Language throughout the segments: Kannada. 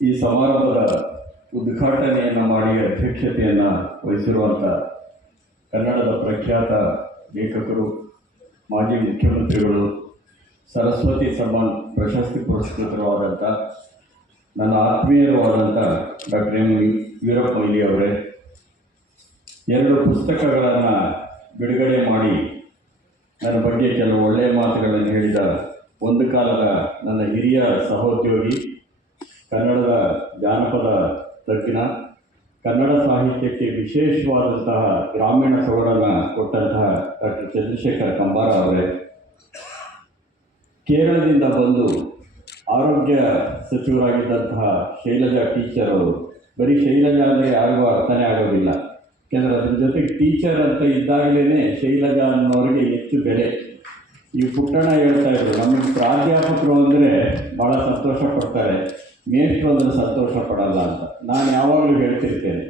ಈ ಸಮಾರಂಭದ ಉದ್ಘಾಟನೆಯನ್ನು ಮಾಡಿ ಅಧ್ಯಕ್ಷತೆಯನ್ನು ವಹಿಸಿರುವಂಥ ಕನ್ನಡದ ಪ್ರಖ್ಯಾತ ಲೇಖಕರು, ಮಾಜಿ ಮುಖ್ಯಮಂತ್ರಿಗಳು, ಸರಸ್ವತಿ ಸಮ್ಮಾನ್ ಪ್ರಶಸ್ತಿ ಪುರಸ್ಕೃತರಾದಂಥ ನನ್ನ ಆತ್ಮೀಯರವಾದಂಥ ಡಾಕ್ಟರ್ ಎಂ ವೀರಪ್ಪ ಮೊಯ್ಲಿ ಅವರೇ, ಎರಡು ಪುಸ್ತಕಗಳನ್ನು ಬಿಡುಗಡೆ ಮಾಡಿ ನನ್ನ ಬಗ್ಗೆ ಕೆಲವು ಒಳ್ಳೆಯ ಮಾತುಗಳನ್ನು ಹೇಳಿದ ಒಂದು ಕಾಲದ ನನ್ನ ಹಿರಿಯ ಸಹೋದ್ಯೋಗಿ ಕನ್ನಡದ ಜಾನಪದ ತಜ್ಞ ಕನ್ನಡ ಸಾಹಿತ್ಯಕ್ಕೆ ವಿಶೇಷವಾದಂತಹ ಗ್ರಾಮೀಣ ಸೊಗಡನ್ನು ಕೊಟ್ಟಂತಹ ಡಾಕ್ಟರ್ ಚಂದ್ರಶೇಖರ್ ಕಂಬಾರ ಅವರೇ. ಕೇರಳದಿಂದ ಬಂದು ಆರೋಗ್ಯ ಸಚಿವರಾಗಿದ್ದಂತಹ ಶೈಲಜಾ ಟೀಚರ್ ಅವರು. ಬರೀ ಶೈಲಜಾ ಅಂದರೆ ಯಾರಿಗೂ ಅರ್ಥನೇ ಆಗೋದಿಲ್ಲ. ಯಾಕೆಂದರೆ ಅದ್ರ ಜೊತೆಗೆ ಟೀಚರ್ ಅಂತ ಇದ್ದಾಗಲೇ ಶೈಲಜಾ ಅನ್ನೋರಿಗೆ ಹೆಚ್ಚು ಬೆಲೆ. ಈ ಪುಟ್ಟಣ ಹೇಳ್ತಾ ಇದ್ರು, ನಮಗೆ ಪ್ರಾಧ್ಯಾಪಕರು ಅಂದರೆ ಭಾಳ ಸಂತೋಷ ಪಡ್ತಾರೆ. ಮೇಷ್ಟ್ರು ಅಂದರೆ ಸಂತೋಷ ಪಡಲ್ಲ ಅಂತ. ನಾನು ಯಾವಾಗಲೂ ಹೇಳ್ತಿರ್ತೇನೆ,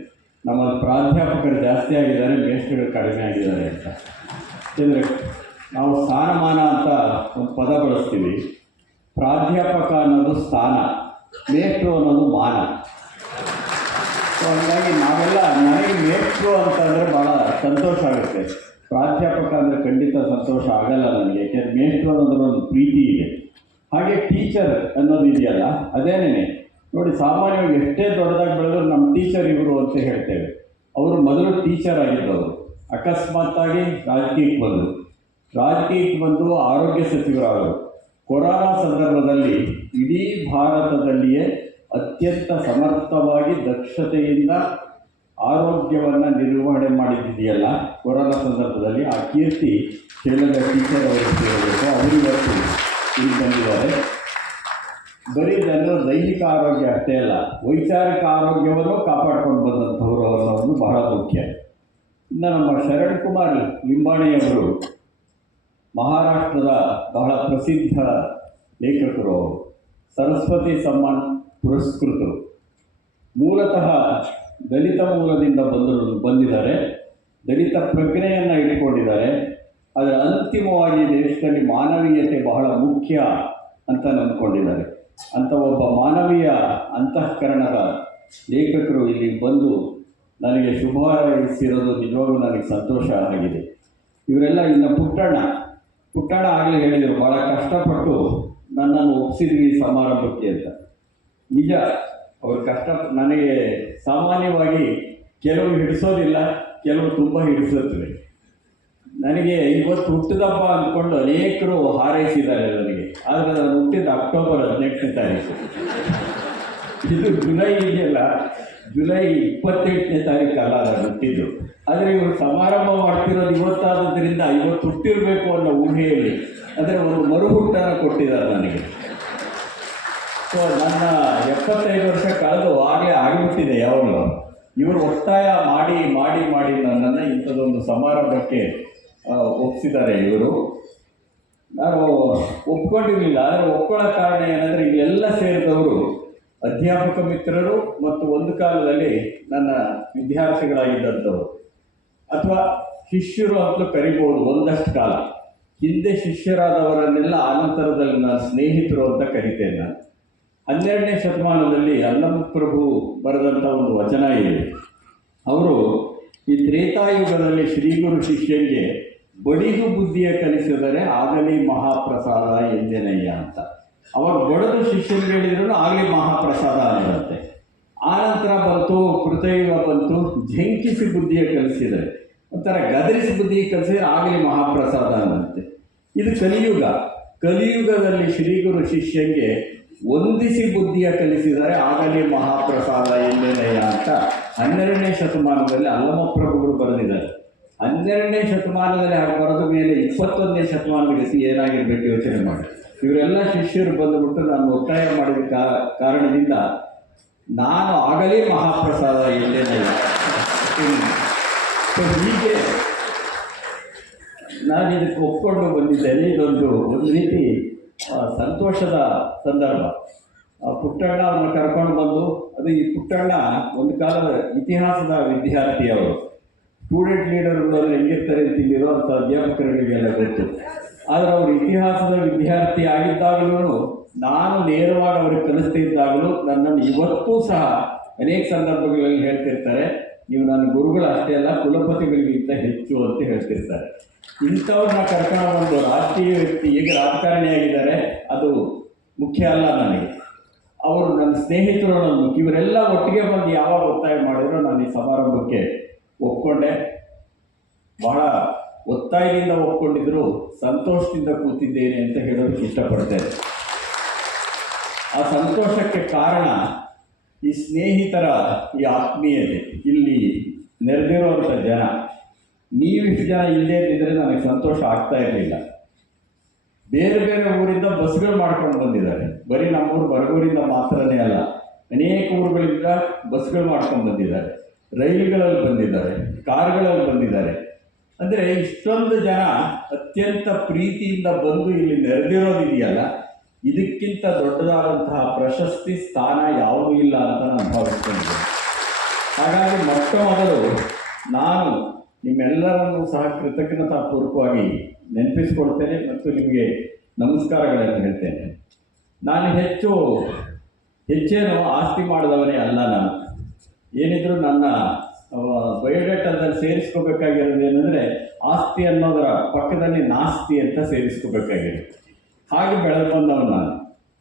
ನಮ್ಮ ಪ್ರಾಧ್ಯಾಪಕರು ಜಾಸ್ತಿ ಆಗಿದ್ದಾರೆ, ಮೇಷ್ಟ್ರುಗಳು ಕಡಿಮೆ ಆಗಿದ್ದಾರೆ ಅಂತ. ಯಾಕೆಂದರೆ ನಾವು ಸ್ಥಾನಮಾನ ಅಂತ ಒಂದು ಪದ ಬಳಸ್ತೀವಿ. ಪ್ರಾಧ್ಯಾಪಕ ಅನ್ನೋದು ಸ್ಥಾನ, ಮೇಷ್ಟ್ರು ಅನ್ನೋದು ಮಾನ. ಸೊ ಹಂಗಾಗಿ ನಾವೆಲ್ಲ, ನನಗೆ ಮೇಷ್ಟ್ರು ಅಂತಂದರೆ ಭಾಳ ಸಂತೋಷ ಆಗುತ್ತೆ. ಪ್ರಾಧ್ಯಾಪಕ ಅಂದರೆ ಖಂಡಿತ ಸಂತೋಷ ಆಗಲ್ಲ ನನಗೆ, ಯಾಕೆಂದರೆ ಮೇಷ್ಟ್ರು ಅನ್ನೋದ್ರ ಒಂದು ಪ್ರೀತಿ ಇದೆ. ಹಾಗೆ ಟೀಚರ್ ಅನ್ನೋದು ಇದೆಯಲ್ಲ, ಅದೇನೇ? ನೋಡಿ, ಸಾಮಾನ್ಯವಾಗಿ ಎಷ್ಟೇ ದೊಡ್ಡದಾಗಿ ಬೆಳೆದ್ರು ನಮ್ಮ ಟೀಚರ್ ಇವರು ಅಂತ ಹೇಳ್ತೇವೆ. ಅವರು ಮೊದಲು ಟೀಚರ್ ಆಗಿದ್ದವರು. ಅಕಸ್ಮಾತ್ತಾಗಿ ರಾಜಕೀಯಕ್ಕೆ ಬಂದರು. ರಾಜಕೀಯಕ್ಕೆ ಬಂದು ಆರೋಗ್ಯ ಸಚಿವರಾದರು. ಕೊರೋನಾ ಸಂದರ್ಭದಲ್ಲಿ ಇಡೀ ಭಾರತದಲ್ಲಿಯೇ ಅತ್ಯಂತ ಸಮರ್ಥವಾಗಿ ದಕ್ಷತೆಯಿಂದ ಆರೋಗ್ಯವನ್ನು ನಿರ್ವಹಣೆ ಮಾಡಿದ್ದಿದೆಯಲ್ಲ, ಕೊರೋನಾ ಸಂದರ್ಭದಲ್ಲಿ ಆ ಕೀರ್ತಿ ಶೈಲಜಾ ಟೀಚರ್ ಅವರು ಸೇರಬೇಕು ಅವರು ಇಲ್ಲಿ ಬಂದಿದ್ದಾರೆ. ಬರೀ ಜನರ ದೈಹಿಕ ಆರೋಗ್ಯ ಅಷ್ಟೇ ಅಲ್ಲ, ವೈಚಾರಿಕ ಆರೋಗ್ಯವನ್ನು ಕಾಪಾಡ್ಕೊಂಡು ಬಂದಂಥವರು ಅನ್ನೋದು ಬಹಳ ಮುಖ್ಯ. ಇನ್ನು ನಮ್ಮ ಶರಣ್ ಕುಮಾರ್ ಲಿಂಬಾಣಿಯವರು ಮಹಾರಾಷ್ಟ್ರದ ಬಹಳ ಪ್ರಸಿದ್ಧ ಲೇಖಕರು ಸರಸ್ವತಿ ಸಮ್ಮಾನ್ ಪುರಸ್ಕೃತರು ಮೂಲತಃ ದಲಿತ ಮೂಲದಿಂದ ಬಂದರು, ಬಂದಿದ್ದಾರೆ. ದಲಿತ ಪ್ರಜ್ಞೆಯನ್ನು ಇಟ್ಕೊಂಡಿದ್ದಾರೆ. ಅದರ ಅಂತಿಮವಾಗಿ ದೇಶದಲ್ಲಿ ಮಾನವೀಯತೆ ಬಹಳ ಮುಖ್ಯ ಅಂತ ಅಂದ್ಕೊಂಡಿದ್ದಾರೆ ಅಂಥ ಒಬ್ಬ ಮಾನವೀಯ ಅಂತಃಕರಣದ ಲೇಖಕರು ಇಲ್ಲಿ ಬಂದು ನನಗೆ ಶುಭ ಹಾರೈಸಿರೋದು ನಿಜವಾಗ್ಲೂ ನನಗೆ ಸಂತೋಷ ಆಗಿದೆ. ಇವರೆಲ್ಲ ಇನ್ನು ಪುಟ್ಟಣ್ಣ. ಪುಟ್ಟಣ್ಣ ಆಗಲೇ ಹೇಳಿದರು ಭಾಳ ಕಷ್ಟಪಟ್ಟು ನನ್ನನ್ನು ಒಪ್ಪಿಸಿದ್ವಿ ಸಮಾರಂಭಕ್ಕೆ ಅಂತ. ನಿಜ, ಅವ್ರ ಕಷ್ಟ, ನನಗೆ ಸಾಮಾನ್ಯವಾಗಿ ಕೆಲವು ಹಿಡಿಸೋದಿಲ್ಲ, ಕೆಲವು ತುಂಬ ಹಿಡಿಸುತ್ತವೆ ನನಗೆ ಇವತ್ತು ಹುಟ್ಟಿದಪ್ಪ ಅಂದ್ಕೊಂಡು ಅನೇಕರು ಹಾರೈಸಿದ್ದಾರೆ ನನಗೆ. ಆದರೆ ನಾನು ಹುಟ್ಟಿದ ಅಕ್ಟೋಬರ್ ಹದಿನೆಂಟನೇ ತಾರೀಕು. ಇದು ಜುಲೈ ಇದೆಯಲ್ಲ? ಜುಲೈ ಇಪ್ಪತ್ತೆಂಟನೇ ತಾರೀಕಲ್ಲ ನಾನು ಹುಟ್ಟಿದ್ದು. ಆದರೆ ಇವರು ಸಮಾರಂಭ ಮಾಡ್ತಿರೋದು ಇವತ್ತಾದದ್ರಿಂದ ಇವತ್ತು ಹುಟ್ಟಿರಬೇಕು ಅನ್ನೋ ಊಹೆಯಲ್ಲಿ ಅಂದರೆ ಒಂದು ಮರುಹುಟ್ಟನ್ನು ಕೊಟ್ಟಿದ್ದಾರೆ ನನಗೆ. ಸೊ ನನ್ನ ಎಪ್ಪತ್ತೈದು ವರ್ಷ ಕಳೆದು ಆಗಲೇ ಆಗಿಬಿಟ್ಟಿದೆ ಯಾವಾಗಲೂ. ಇವರು ಒತ್ತಾಯ ಮಾಡಿ ಮಾಡಿ ಮಾಡಿ ನನ್ನನ್ನು ಇಂಥದ್ದೊಂದು ಸಮಾರಂಭಕ್ಕೆ ಒಪ್ಪಿಸಿದ್ದಾರೆ ಇವರು. ನಾವು ಒಪ್ಕೊಂಡಿರಲಿಲ್ಲ, ಆದರೆ ಒಪ್ಕೊಳ್ಳೋ ಕಾರಣ ಏನಂದರೆ ಇಲ್ಲೆಲ್ಲ ಸೇರಿದವರು ಅಧ್ಯಾಪಕ ಮಿತ್ರರು ಮತ್ತು ಒಂದು ಕಾಲದಲ್ಲಿ ನನ್ನ ವಿದ್ಯಾರ್ಥಿಗಳಾಗಿದ್ದಂಥವ್ರು. ಅಥವಾ ಶಿಷ್ಯರು ಅಂತಲೂ ಕರಿಬೋದು, ಒಂದಷ್ಟು ಕಾಲ. ಹಿಂದೆ ಶಿಷ್ಯರಾದವರನ್ನೆಲ್ಲ ಆನಂತರದಲ್ಲಿ ನಾನು ಸ್ನೇಹಿತರು ಅಂತ ಕರಿತೇನೆ ನಾನು. ಹನ್ನೆರಡನೇ ಶತಮಾನದಲ್ಲಿ ಅಲ್ಲಮಪ್ರಭು ಬರೆದಂಥ ಒಂದು ವಚನ ಇದೆ. ಅವರು ಈ ತ್ರೇತಾಯುಗದಲ್ಲಿ ಶ್ರೀಗುರು ಶಿಷ್ಯನಿಗೆ ಬಡಿದು ಬುದ್ಧಿಯ ಕಲಿಸಿದರೆ ಆಗಲಿ ಮಹಾಪ್ರಸಾದ ಎಂದೆನಯ್ಯ ಅಂತ. ಅವರು ಬಡದು ಶಿಷ್ಯನಿಗೆ ಹೇಳಿದ್ರು ಆಗಲಿ ಮಹಾಪ್ರಸಾದ ಅನ್ನಿರುತ್ತೆ ಆನಂತರ ಬಂತು, ಕೃತಯುಗ ಬಂತು ಝಂಕಿಸಿ ಬುದ್ಧಿಯ ಕಲಿಸಿದರೆ. ಒಂಥರ ಗದರಿಸಿ ಬುದ್ಧಿ ಕಲಿಸಿದರೆ ಆಗಲಿ ಮಹಾಪ್ರಸಾದ ಅನ್ನಂತೆ ಇದು ಕಲಿಯುಗ. ಕಲಿಯುಗದಲ್ಲಿ ಶ್ರೀಗುರು ಶಿಷ್ಯಂಗೆ ವಂದಿಸಿ ಬುದ್ಧಿಯ ಕಲಿಸಿದರೆ ಆಗಲಿ ಮಹಾಪ್ರಸಾದ ಎಂದೆನಯ್ಯ ಅಂತ ಹನ್ನೆರಡನೇ ಶತಮಾನದಲ್ಲಿ ಅಲ್ಲಮಪ್ರಭುಗಳು ಬರೆದಿದ್ದಾರೆ. ಹನ್ನೆರಡನೇ ಶತಮಾನದಲ್ಲಿ ಅವ್ರು ಬರೆದ ಮೇಲೆ ಇಪ್ಪತ್ತೊಂದನೇ ಶತಮಾನದ ಗತಿ ಏನಾಗಿರ್ಬೇಕು ಯೋಚನೆ ಮಾಡಿ. ಇವರೆಲ್ಲ ಶಿಷ್ಯರು ಬಂದುಬಿಟ್ಟು ನಾನು ಒತ್ತಾಯ ಮಾಡಿದ ಕಾರಣದಿಂದ ನಾನು ಆಗಲೇ ಮಹಾಪ್ರಸಾದ ಎಲ್ಲೇ ಸೊ ಹೀಗೆ ನಾನು ಇದಕ್ಕೆ ಒಪ್ಕೊಂಡು ಬಂದಿದ್ದೇನೆ. ಇದೊಂದು ಒಂದು ರೀತಿ ಸಂತೋಷದ ಸಂದರ್ಭ. ಪುಟ್ಟಣ್ಣ ಅವ್ರನ್ನ ಕರ್ಕೊಂಡು ಬಂದು, ಅದು ಈ ಪುಟ್ಟಣ್ಣ ಒಂದು ಕಾಲದ ಇತಿಹಾಸದ ವಿದ್ಯಾರ್ಥಿ ಅವರು ಸ್ಟೂಡೆಂಟ್ ಲೀಡರ್ಗಳು ಹೆಂಗಿರ್ತಾರೆ ಅಂತ ಅಧ್ಯಾಪಕರಿಗೆಲ್ಲ ಗೊತ್ತು. ಆದರೆ ಅವರು ಇತಿಹಾಸದ ವಿದ್ಯಾರ್ಥಿ ಆಗಿದ್ದಾಗಲೂ ನಾನು ನೇರವಾಗಿ ಅವ್ರಿಗೆ ಕಲಿಸ್ತಿದ್ದಾಗಲೂ ನನ್ನನ್ನು ಇವತ್ತೂ ಸಹ ಅನೇಕ ಸಂದರ್ಭಗಳಲ್ಲಿ ಹೇಳ್ತಿರ್ತಾರೆ, ನೀವು ನನ್ನ ಗುರುಗಳು ಅಷ್ಟೇ ಅಲ್ಲ, ಕುಲಪತಿಗಳಿಗಿಂತ ಹೆಚ್ಚು ಅಂತ ಹೇಳ್ತಿರ್ತಾರೆ. ಇಂಥವ್ರನ್ನ ಕರ್ಕೊಂಡು ಒಂದು ರಾಷ್ಟ್ರೀಯ ವ್ಯಕ್ತಿ ಈಗ ರಾಜಕಾರಣಿಯಾಗಿದ್ದಾರೆ, ಅದು ಮುಖ್ಯ ಅಲ್ಲ ನನಗೆ. ಅವರು ನನ್ನ ಸ್ನೇಹಿತರು ನನ್ನ ಇವರೆಲ್ಲ ಒಟ್ಟಿಗೆ ಬಂದು ಯಾವಾಗ ಒತ್ತಾಯ ಮಾಡಿದ್ರು, ನಾನು ಈ ಸಮಾರಂಭಕ್ಕೆ ಒಪ್ಕೊಂಡೆ. ಬಹಳ ಒತ್ತಾಯದಿಂದ ಒಪ್ಕೊಂಡಿದ್ರು, ಸಂತೋಷದಿಂದ ಕೂತಿದ್ದೇನೆ ಅಂತ ಹೇಳೋದಕ್ಕೆ ಇಷ್ಟಪಡ್ತೇನೆ ಆ ಸಂತೋಷಕ್ಕೆ ಕಾರಣ ಈ ಸ್ನೇಹಿತರ ಈ ಆತ್ಮೀಯತೆ. ಇಲ್ಲಿ ನೆರೆದಿರುವಂಥ ಜನ ನೀವಿಷ್ಟು ಜನ ಇಲ್ಲೇ ಇದ್ದರೆ ನನಗೆ ಸಂತೋಷ ಆಗ್ತಾ ಇರಲಿಲ್ಲ. ಬೇರೆ ಬೇರೆ ಊರಿಂದ ಬಸ್ಗಳು ಮಾಡ್ಕೊಂಡು ಬಂದಿದ್ದಾರೆ. ಬರೀ ನಮ್ಮೂರು ಬರಗೂರಿಂದ ಮಾತ್ರನೇ ಅಲ್ಲ, ಅನೇಕ ಊರುಗಳಿಂದ ಬಸ್ಗಳು ಮಾಡ್ಕೊಂಡು ಬಂದಿದ್ದಾರೆ. ರೈಲುಗಳಲ್ಲಿ ಬಂದಿದ್ದಾರೆ, ಕಾರ್ಗಳಲ್ಲಿ ಬಂದಿದ್ದಾರೆ. ಅಂದರೆ ಇಷ್ಟೊಂದು ಜನ ಅತ್ಯಂತ ಪ್ರೀತಿಯಿಂದ ಬಂದು ಇಲ್ಲಿ ನೆರೆದಿರೋದಿದೆಯಲ್ಲ, ಇದಕ್ಕಿಂತ ದೊಡ್ಡದಾದಂತಹ ಪ್ರಶಸ್ತಿ ಸ್ಥಾನ ಯಾವುದೂ ಇಲ್ಲ ಅಂತ ನಾನು ಭಾವಿಸ್ತೇನೆ ಹಾಗಾಗಿ ಮೊಟ್ಟ ಮೊದಲು ನಾನು ನಿಮ್ಮೆಲ್ಲರನ್ನೂ ಸಹ ಕೃತಜ್ಞತಾಪೂರ್ವಕವಾಗಿ ನೆನಪಿಸ್ಕೊಳ್ತೇನೆ ಮತ್ತು ನಿಮಗೆ ನಮಸ್ಕಾರಗಳನ್ನು ಹೇಳ್ತೇನೆ. ನಾನು ಹೆಚ್ಚು ಹೆಚ್ಚೇನು ಆಸ್ತಿ ಮಾಡಿದವನೇ ಅಲ್ಲ ನಾನು. ಏನಿದ್ರು ನನ್ನ ಬಯೋಡೇಟಾದಲ್ಲಿ ಸೇರಿಸ್ಕೋಬೇಕಾಗಿರೋದು ಏನಂದರೆ ಆಸ್ತಿ ಅನ್ನೋದರ ಪಕ್ಕದಲ್ಲಿ ನಾಸ್ತಿ ಅಂತ ಸೇರಿಸ್ಕೋಬೇಕಾಗಿರುತ್ತೆ ಹಾಗೆ ಬೆಳೆದು ಬಂದವನು ನಾನು.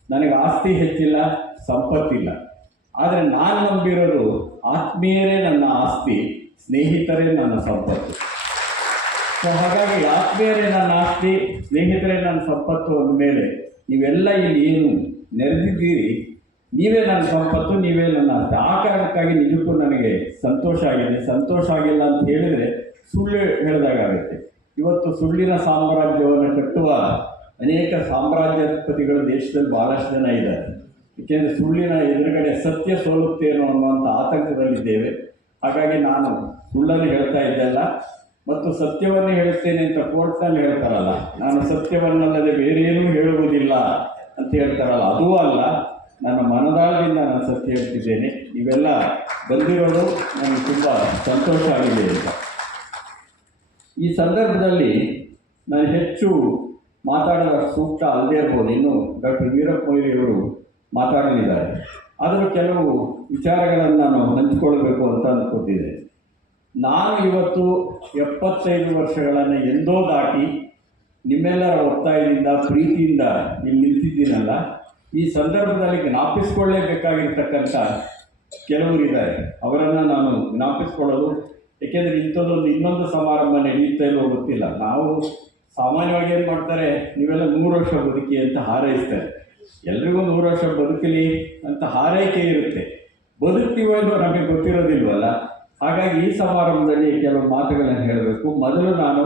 ನನಗೆ ಆಸ್ತಿ ಹೆಚ್ಚಿಲ್ಲ, ಸಂಪತ್ತಿಲ್ಲ. ಆದರೆ ನಾನು ನಂಬಿರೋದು ಆತ್ಮೀಯರೇ ನನ್ನ ಆಸ್ತಿ, ಸ್ನೇಹಿತರೇ ನನ್ನ ಸಂಪತ್ತು. ಸೊ ಹಾಗಾಗಿ ಆತ್ಮೀಯರೇ ನನ್ನ ಆಸ್ತಿ, ಸ್ನೇಹಿತರೇ ನನ್ನ ಸಂಪತ್ತು ಅಂದಮೇಲೆ ನೀವೆಲ್ಲ ಇಲ್ಲಿ ಏನು ನೆರೆದಿದ್ದೀರಿ? ನೀವೇ ನನ್ನ ಸಂಪತ್ತು, ನೀವೇ ನನ್ನ ಅಂತ ಆ ಕಾರಣಕ್ಕಾಗಿ ನಿಜಕ್ಕೂ ನನಗೆ ಸಂತೋಷ ಆಗಿದೆ. ಸಂತೋಷ ಆಗಿಲ್ಲ ಅಂತ ಹೇಳಿದರೆ ಸುಳ್ಳು ಹೇಳಿದಾಗುತ್ತೆ ಇವತ್ತು ಸುಳ್ಳಿನ ಸಾಮ್ರಾಜ್ಯವನ್ನು ಕಟ್ಟುವ ಅನೇಕ ಸಾಮ್ರಾಜ್ಯಾಧಿಪತಿಗಳು ದೇಶದಲ್ಲಿ ಬಹಳಷ್ಟು ಜನ ಇದ್ದಾರೆ. ಏಕೆಂದರೆ ಸುಳ್ಳಿನ ಎದುರುಗಡೆ ಸತ್ಯ ಸೋಲುತ್ತೇನೋ ಅನ್ನುವಂಥ ಆತಂಕದಲ್ಲಿದ್ದೇವೆ. ಹಾಗಾಗಿ ನಾನು ಸುಳ್ಳನ್ನು ಹೇಳ್ತಾ ಇದ್ದಲ್ಲ ಮತ್ತು ಸತ್ಯವನ್ನೇ ಹೇಳುತ್ತೇನೆ ಅಂತ ಕೋರ್ಟ್ನಲ್ಲಿ ಹೇಳ್ತಾರಲ್ಲ, ನಾನು ಸತ್ಯವನ್ನಲ್ಲದೆ ಬೇರೇನೂ ಹೇಳುವುದಿಲ್ಲ ಅಂತ ಹೇಳ್ತಾರಲ್ಲ. ಅದೂ ಅಲ್ಲ ನನ್ನ ಮನದಾಳದಿಂದ ನಾನು ಸತ್ಯ ಹೇಳ್ತಿದ್ದೇನೆ ಇವೆಲ್ಲ ಬಂದಿರೋದು ನನಗೆ ತುಂಬ ಸಂತೋಷ ಆಗಿದೆ ಅಂತ. ಈ ಸಂದರ್ಭದಲ್ಲಿ ನಾನು ಹೆಚ್ಚು ಮಾತಾಡಲು ಸೂಕ್ತ ಅಲ್ಲದೆ ಇರ್ಬೋದು. ಇನ್ನು ಡಾಕ್ಟರ್ ವೀರಪ್ಪ ಮೊಯ್ಲಿಯವರು ಮಾತಾಡಲಿದ್ದಾರೆ. ಆದರೂ ಕೆಲವು ವಿಚಾರಗಳನ್ನು ನಾನು ಹಂಚಿಕೊಳ್ಬೇಕು ಅಂತ ಅಂದ್ಕೊತಿದ್ದೆ ನಾನು ಇವತ್ತು ಎಪ್ಪತ್ತೈದು ವರ್ಷಗಳನ್ನು ಎಂದೋ ದಾಟಿ ನಿಮ್ಮೆಲ್ಲರ ಒತ್ತಾಯದಿಂದ, ಪ್ರೀತಿಯಿಂದ ಇಲ್ಲಿ ನಿಂತಿದ್ದೀನಲ್ಲ. ಈ ಸಂದರ್ಭದಲ್ಲಿ ಜ್ಞಾಪಿಸ್ಕೊಳ್ಳೇಬೇಕಾಗಿರ್ತಕ್ಕಂಥ ಕೆಲವರಿದ್ದಾರೆ. ಅವರನ್ನು ನಾನು ಜ್ಞಾಪಿಸ್ಕೊಳ್ಳಲು, ಏಕೆಂದರೆ ಇಂಥದ್ದೊಂದು ಇನ್ನೊಂದು ಸಮಾರಂಭ ನಡೆಯುತ್ತಾ ಇಲ್ಲೋ ಗೊತ್ತಿಲ್ಲ. ನಾವು ಸಾಮಾನ್ಯವಾಗಿ ಏನು ಮಾಡ್ತಾರೆ, ನೀವೆಲ್ಲ ನೂರು ವರ್ಷ ಬದುಕಿ ಅಂತ ಹಾರೈಸ್ತಾರೆ. ಎಲ್ರಿಗೂ ನೂರು ವರ್ಷ ಬದುಕಲಿ ಅಂತ ಹಾರೈಕೆ ಇರುತ್ತೆ. ಬದುಕ್ತೀವೋ ಎಂದು ನಮಗೆ ಗೊತ್ತಿರೋದಿಲ್ವಲ್ಲ. ಹಾಗಾಗಿ ಈ ಸಮಾರಂಭದಲ್ಲಿ ಕೆಲವು ಮಾತುಗಳನ್ನು ಹೇಳಬೇಕು. ಮೊದಲು ನಾನು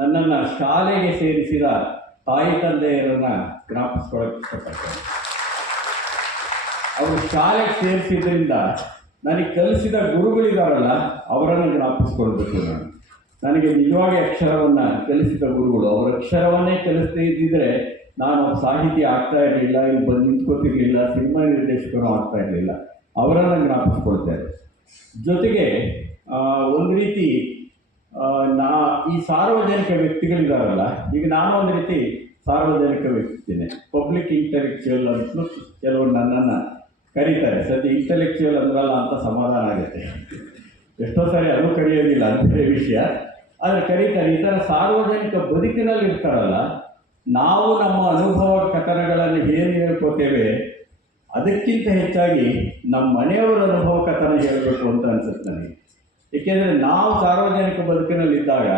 ನನ್ನನ್ನು ಶಾಲೆಗೆ ಸೇರಿಸಿದ ತಾಯಿ ತಂದೆಯರನ್ನು ಜ್ಞಾಪಿಸ್ಕೊಳ್ಳೋಕೆ ಇಷ್ಟಪಡ್ತೇನೆ. ಅವರು ಶಾಲೆಗೆ ಸೇರಿಸಿದ್ರಿಂದ ನನಗೆ ಕಲಿಸಿದ ಗುರುಗಳಿದಾರಲ್ಲ, ಅವರನ್ನು ಜ್ಞಾಪಿಸ್ಕೊಳ್ಬೇಕು ನಾನು. ನನಗೆ ನಿಜವಾಗಿ ಅಕ್ಷರವನ್ನು ಕಲಿಸಿದ ಗುರುಗಳು, ಅವರ ಅಕ್ಷರವನ್ನೇ ಕಲಿಸದೇ ಇದ್ದಿದ್ರೆ ನಾನು ಸಾಹಿತಿ ಆಗ್ತಾ ಇರಲಿಲ್ಲ ಇಲ್ಲಿ ಬಂದು ನಿಂತ್ಕೋತಿರ್ಲಿಲ್ಲ, ಸಿನಿಮಾ ನಿರ್ದೇಶಕರು ಆಗ್ತಾ ಇರಲಿಲ್ಲ. ಅವರನ್ನು ಜ್ಞಾಪಿಸ್ಕೊಳ್ತೇನೆ ಜೊತೆಗೆ ಒಂದು ರೀತಿ ನಾ, ಈ ಸಾರ್ವಜನಿಕ ವ್ಯಕ್ತಿಗಳಿದಾರಲ್ಲ, ಈಗ ನಾನು ಒಂದು ರೀತಿ ಸಾರ್ವಜನಿಕ ವ್ಯಕ್ತಿನೇ ಪಬ್ಲಿಕ್ ಇಂಟೆಲೆಕ್ಚುಯಲ್ ಅಂತಲೂ ಕೆಲವರು ನನ್ನನ್ನು ಕರೀತಾರೆ. ಸದ್ಯ ಇಂಟೆಲೆಕ್ಚುಯಲ್ ಅಂದ್ರಲ್ಲ ಅಂತ ಸಮಾಧಾನ ಆಗುತ್ತೆ. ಎಷ್ಟೋ ಸಾರಿ ಅದು ಕರೆಯೋದಿಲ್ಲ ಅಂತ ವಿಷಯ. ಆದರೆ ಕರೀತಾರೆ, ಈ ಥರ ಸಾರ್ವಜನಿಕ ಬದುಕಿನಲ್ಲಿ ಇರ್ತಾರಲ್ಲ ನಾವು ನಮ್ಮ ಅನುಭವ ಕಥನಗಳನ್ನು ಏನು ಹೇಳ್ಕೊತೇವೆ, ಅದಕ್ಕಿಂತ ಹೆಚ್ಚಾಗಿ ನಮ್ಮ ಮನೆಯವರ ಅನುಭವ ಕಥನ ಹೇಳಬೇಕು ಅಂತ ಅನಿಸುತ್ತೆ ನನಗೆ. ಏಕೆಂದರೆ ನಾವು ಸಾರ್ವಜನಿಕ ಬದುಕಿನಲ್ಲಿದ್ದಾಗ,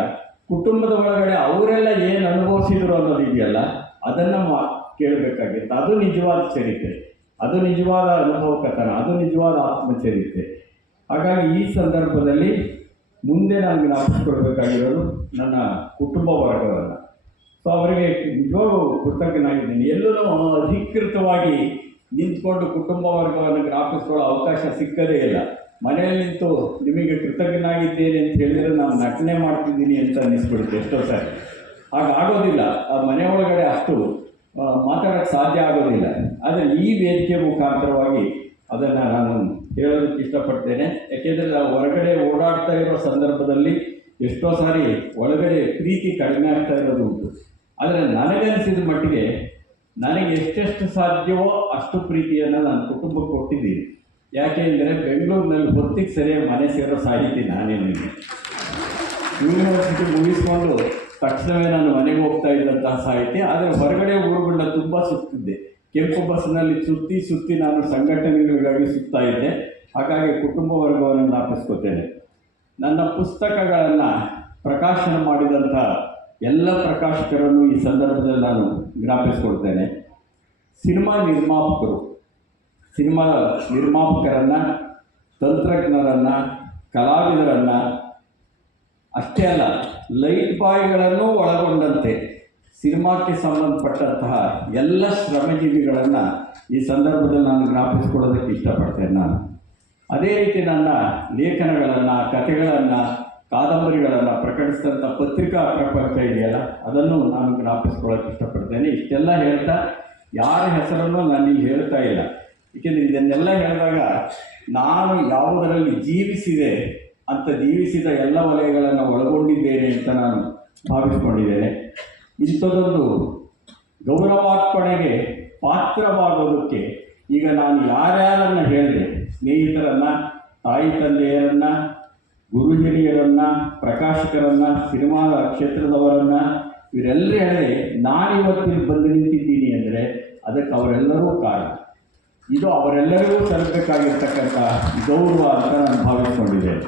ಕುಟುಂಬದ ಒಳಗಡೆ ಅವರೆಲ್ಲ ಏನು ಅನುಭವಿಸಿದ್ರು ಅನ್ನೋದು ಇದೆಯಲ್ಲ ಅದನ್ನು ಮಾ ಕೇಳಬೇಕಾಗಿತ್ತು. ಅದು ನಿಜವಾದ ಚರಿತ್ರೆ. ಅದು ನಿಜವಾದ ಅನುಭವ ಕಥನ ಅದು ನಿಜವಾದ ಆತ್ಮಚರಿತ್ರೆ. ಹಾಗಾಗಿ ಈ ಸಂದರ್ಭದಲ್ಲಿ ಮುಂದೆ ನಾನು ಜ್ಞಾಪಿಸ್ಕೊಳ್ಬೇಕಾಗಿರೋದು ನನ್ನ ಕುಟುಂಬ ವರ್ಗವನ್ನು. ಸೊ ಅವರಿಗೆ ನಿಜವಾಗೂ ಕೃತಜ್ಞನಾಗಿದ್ದೀನಿ. ಎಲ್ಲೂ ಅಧಿಕೃತವಾಗಿ ನಿಂತ್ಕೊಂಡು ಕುಟುಂಬ ವರ್ಗವನ್ನು ಜ್ಞಾಪಿಸ್ಕೊಳ್ಳೋ ಅವಕಾಶ ಸಿಕ್ಕದೇ ಇಲ್ಲ. ಮನೆಯಲ್ಲಿ ನಿಂತು ನಿಮಗೆ ಕೃತಜ್ಞನಾಗಿದ್ದೇನೆ ಅಂತ ಹೇಳಿದರೆ ನಾನು ನಟನೆ ಮಾಡ್ತಿದ್ದೀನಿ ಅಂತ ಅನ್ನಿಸ್ಬಿಡುತ್ತೆ. ಎಷ್ಟೋ ಸಾರಿ. ಹಾಗಾಗೋದಿಲ್ಲ. ಆ ಮನೆ ಒಳಗಡೆ ಅಷ್ಟು ಮಾತಾಡೋಕ್ಕೆ ಸಾಧ್ಯ ಆಗೋದಿಲ್ಲ. ಆದರೆ ಈ ವೇದಿಕೆ ಮುಖಾಂತರವಾಗಿ ಅದನ್ನು ನಾನು ಹೇಳೋದಕ್ಕೆ ಇಷ್ಟಪಡ್ತೇನೆ. ಯಾಕೆಂದರೆ ನಾವು ಹೊರಗಡೆ ಓಡಾಡ್ತಾ ಇರೋ ಸಂದರ್ಭದಲ್ಲಿ ಎಷ್ಟೋ ಸಾರಿ ಒಳಗಡೆ ಪ್ರೀತಿ ಕಡಿಮೆ ಆಗ್ತಾ ಇರೋದು ಉಂಟು. ಆದರೆ ನನಗನ್ಸಿದ ಮಟ್ಟಿಗೆ ನನಗೆ ಎಷ್ಟೆಷ್ಟು ಸಾಧ್ಯವೋ ಅಷ್ಟು ಪ್ರೀತಿಯನ್ನು ನಾನು ಕುಟುಂಬಕ್ಕೆ ಕೊಟ್ಟಿದ್ದೀನಿ. ಯಾಕೆ ಅಂದರೆ ಬೆಂಗಳೂರಿನಲ್ಲಿ ಹೊತ್ತಿಗೆ ಸರಿಯಾಗಿ ಮನೆ ಸೇರೋ ಸಾಹಿತಿ ನಾನೇನಿದೆ ಯೂನಿವರ್ಸಿಟಿ ಮುಗಿಸ್ಕೊಂಡು ತಕ್ಷಣವೇ ನಾನು ಮನೆಗೆ ಹೋಗ್ತಾ ಇದ್ದಂತಹ ಸಾಹಿತ್ಯ, ಆದರೆ ಹೊರಗಡೆ ಊರುಗಳನ್ನ ತುಂಬ ಸುತ್ತಿದ್ದೆ. ಕೆಂಪು ಬಸ್ನಲ್ಲಿ ಸುತ್ತಿ ಸುತ್ತಿ ನಾನು ಸಂಘಟನೆಗಳಿಗಾಗಿ ಸುತ್ತಾ ಇದ್ದೆ. ಹಾಗಾಗಿ ಕುಟುಂಬ ವರ್ಗವನ್ನು ಜ್ಞಾಪಿಸ್ಕೋತೇನೆ. ನನ್ನ ಪುಸ್ತಕಗಳನ್ನು ಪ್ರಕಾಶನ ಮಾಡಿದಂಥ ಎಲ್ಲ ಪ್ರಕಾಶಕರನ್ನು ಈ ಸಂದರ್ಭದಲ್ಲಿ ನಾನು ಜ್ಞಾಪಿಸ್ಕೊಳ್ತೇನೆ. ಸಿನಿಮಾ ನಿರ್ಮಾಪಕರು, ಸಿನಿಮಾ ನಿರ್ಮಾಪಕರನ್ನು, ತಂತ್ರಜ್ಞರನ್ನು, ಕಲಾವಿದರನ್ನು ಅಷ್ಟೇ ಅಲ್ಲ, ಲೈಟ್ ಬಾಯ್ಗಳನ್ನು ಒಳಗೊಂಡಂತೆ ಸಿನಿಮಾಕ್ಕೆ ಸಂಬಂಧಪಟ್ಟಂತಹ ಎಲ್ಲ ಶ್ರಮಜೀವಿಗಳನ್ನು ಈ ಸಂದರ್ಭದಲ್ಲಿ ನಾನು ಜ್ಞಾಪಿಸ್ಕೊಳ್ಳೋದಕ್ಕೆ ಇಷ್ಟಪಡ್ತೇನೆ ನಾನು. ಅದೇ ರೀತಿ ನನ್ನ ಲೇಖನಗಳನ್ನು, ಕಥೆಗಳನ್ನು, ಕಾದಂಬರಿಗಳನ್ನು ಪ್ರಕಟಿಸಿದಂಥ ಪತ್ರಿಕಾ ಪ್ರಪಂಚ ಇದೆಯಲ್ಲ, ಅದನ್ನು ನಾನು ಜ್ಞಾಪಿಸ್ಕೊಳ್ಳೋಕೆ ಇಷ್ಟಪಡ್ತೇನೆ. ಇಷ್ಟೆಲ್ಲ ಹೇಳ್ತಾ ಯಾರ ಹೆಸರನ್ನು ನಾನು ಇಲ್ಲಿ ಹೇಳ್ತಾ ಇಲ್ಲ. ಏಕೆಂದರೆ ಇದನ್ನೆಲ್ಲ ಹೇಳಿದಾಗ ನಾನು ಯಾವುದರಲ್ಲಿ ಜೀವಿಸಿದೆ ಅಂತ ಜೀವಿಸಿದ ಎಲ್ಲ ವಲಯಗಳನ್ನು ಒಳಗೊಂಡಿದ್ದೇನೆ ಅಂತ ನಾನು ಭಾವಿಸ್ಕೊಂಡಿದ್ದೇನೆ. ಇಂಥದ್ದೊಂದು ಗೌರವಾರ್ಪಣೆಗೆ ಪಾತ್ರವಾಗೋದಕ್ಕೆ ಈಗ ನಾನು ಯಾರ್ಯಾರನ್ನು ಹೇಳಿದೆ, ಸ್ನೇಹಿತರನ್ನು, ತಾಯಿ ತಂದೆಯರನ್ನು, ಗುರು ಹಿರಿಯರನ್ನು, ಪ್ರಕಾಶಕರನ್ನು ಸಿನಿಮಾ ಕ್ಷೇತ್ರದವರನ್ನು, ಇವರೆಲ್ಲರೂ ಹೇಳಿದೆ ನಾನಿವತ್ತಿನ ಬಂದು ನಿಂತಿದ್ದೀನಿ ಅಂದರೆ ಅದಕ್ಕೆ ಅವರೆಲ್ಲರೂ ಕಾರಣ. ಇದು ಅವರೆಲ್ಲರಿಗೂ ಸಲ್ಲಬೇಕಾಗಿರ್ತಕ್ಕಂಥ ಗೌರವ ಅಂತ ನಾನು ಭಾವಿಸ್ಕೊಂಡಿದ್ದೇನೆ.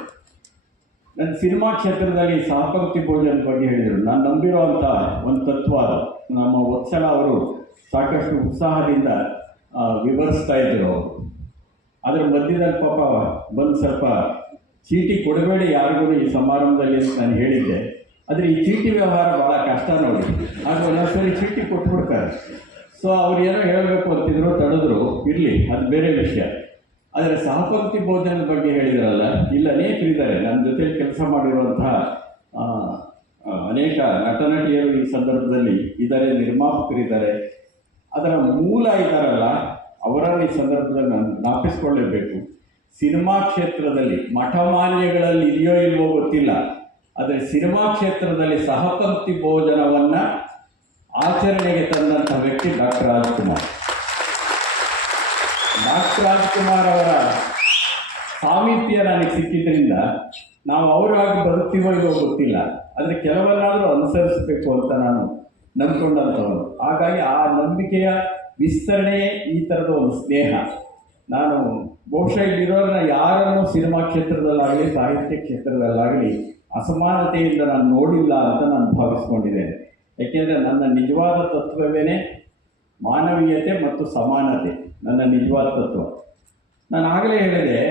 ನನ್ನ ಸಿನಿಮಾ ಕ್ಷೇತ್ರದಲ್ಲಿ ಸಹಪಂಕ್ತಿ ಭೋಜನ ಬಗ್ಗೆ ಹೇಳಿದರು. ನಾನು ನಂಬಿರುವಂಥ ಒಂದು ತತ್ವ ನಮ್ಮ ವತ್ಸಲ ಅವರು ಸಾಕಷ್ಟು ಉತ್ಸಾಹದಿಂದ ವಿವರಿಸ್ತಾ ಇದ್ದರು ಅದರ ಮಧ್ಯದಲ್ಲಿ ಪಾಪ ಬಂದು ಸ್ವಲ್ಪ ಚೀಟಿ ಕೊಡಬೇಡಿ ಯಾರಿಗೂ ಈ ಸಮಾರಂಭದಲ್ಲಿ ನಾನು ಹೇಳಿದ್ದೆ. ಆದರೆ ಈ ಚೀಟಿ ವ್ಯವಹಾರ ಭಾಳ ಕಷ್ಟ ನೋಡಿ. ಹಾಗೂ ಒಂದೊಂದ್ಸರಿ ಚೀಟಿ ಕೊಟ್ಬಿಡ್ತಾರೆ. ಸೊ ಅವ್ರು ಏನೋ ಹೇಳಬೇಕು ಅಂತಿದ್ರು, ತಡೆದ್ರು, ಇರಲಿ, ಅದು ಬೇರೆ ವಿಷಯ. ಆದರೆ ಸಹಪಂಕ್ತಿ ಭೋಜನದ ಬಗ್ಗೆ ಹೇಳಿದ್ರಲ್ಲ, ಇಲ್ಲಿ ಅನೇಕರಿದ್ದಾರೆ ನನ್ನ ಜೊತೆ ಕೆಲಸ ಮಾಡಿರುವಂತಹ ಅನೇಕ ನಟ ನಟಿಯರು ಈ ಸಂದರ್ಭದಲ್ಲಿ ಇದ್ದಾರೆ ನಿರ್ಮಾಪಕರಿದ್ದಾರೆ ಅದರ ಮೂಲ ಇದ್ದಾರಲ್ಲ, ಅವರನ್ನು ಈ ಸಂದರ್ಭದಲ್ಲಿ ನಾನು ಜ್ಞಾಪಿಸ್ಕೊಳ್ಳೇಬೇಕು. ಸಿನಿಮಾ ಕ್ಷೇತ್ರದಲ್ಲಿ ಮಠಮಾನ್ಯಗಳಲ್ಲಿ ಇದೆಯೋ ಇಲ್ವೋ ಗೊತ್ತಿಲ್ಲ. ಆದರೆ ಸಿನಿಮಾ ಕ್ಷೇತ್ರದಲ್ಲಿ ಸಹಪಂಕ್ತಿ ಭೋಜನವನ್ನು ಆಚರಣೆಗೆ ತಂದಂಥ ವ್ಯಕ್ತಿ ಡಾಕ್ಟರ್ ರಾಜ್ಕುಮಾರ್. ಡಾಕ್ಟರ್ ರಾಜ್ಕುಮಾರ್ ಅವರ ಸಾಮೀಪ್ಯ ನನಗೆ ಸಿಕ್ಕಿದ್ರಿಂದ ನಾವು ಅವರಾಗಿ ಬರುತ್ತೀವೋ ಇಲ್ಲೋ ಗೊತ್ತಿಲ್ಲ. ಆದರೆ ಕೆಲವನ್ನಾದರೂ ಅನುಸರಿಸಬೇಕು ಅಂತ ನಾನು ನಂಬ್ಕೊಂಡಂಥವನು ಹಾಗಾಗಿ ಆ ನಂಬಿಕೆಯ ವಿಸ್ತರಣೆ ಈ ಥರದ ಒಂದು ಸ್ನೇಹ. ನಾನು ಬಹುಶಃ ಇಲ್ಲಿರೋರನ್ನ ಯಾರನ್ನು ಸಿನಿಮಾ ಕ್ಷೇತ್ರದಲ್ಲಾಗಲಿ, ಸಾಹಿತ್ಯ ಕ್ಷೇತ್ರದಲ್ಲಾಗಲಿ ಅಸಮಾನತೆಯಿಂದ ನಾನು ನೋಡಿಲ್ಲ ಅಂತ ನಾನು ಭಾವಿಸ್ಕೊಂಡಿದ್ದೇನೆ. ಯಾಕೆಂದರೆ ನನ್ನ ನಿಜವಾದ ತತ್ವವೇನೇ ಮಾನವೀಯತೆ ಮತ್ತು ಸಮಾನತೆ. ನನ್ನ ನಿಜವಾದ ತತ್ವ. ನಾನು ಆಗಲೇ ಹೇಳಿದೆ,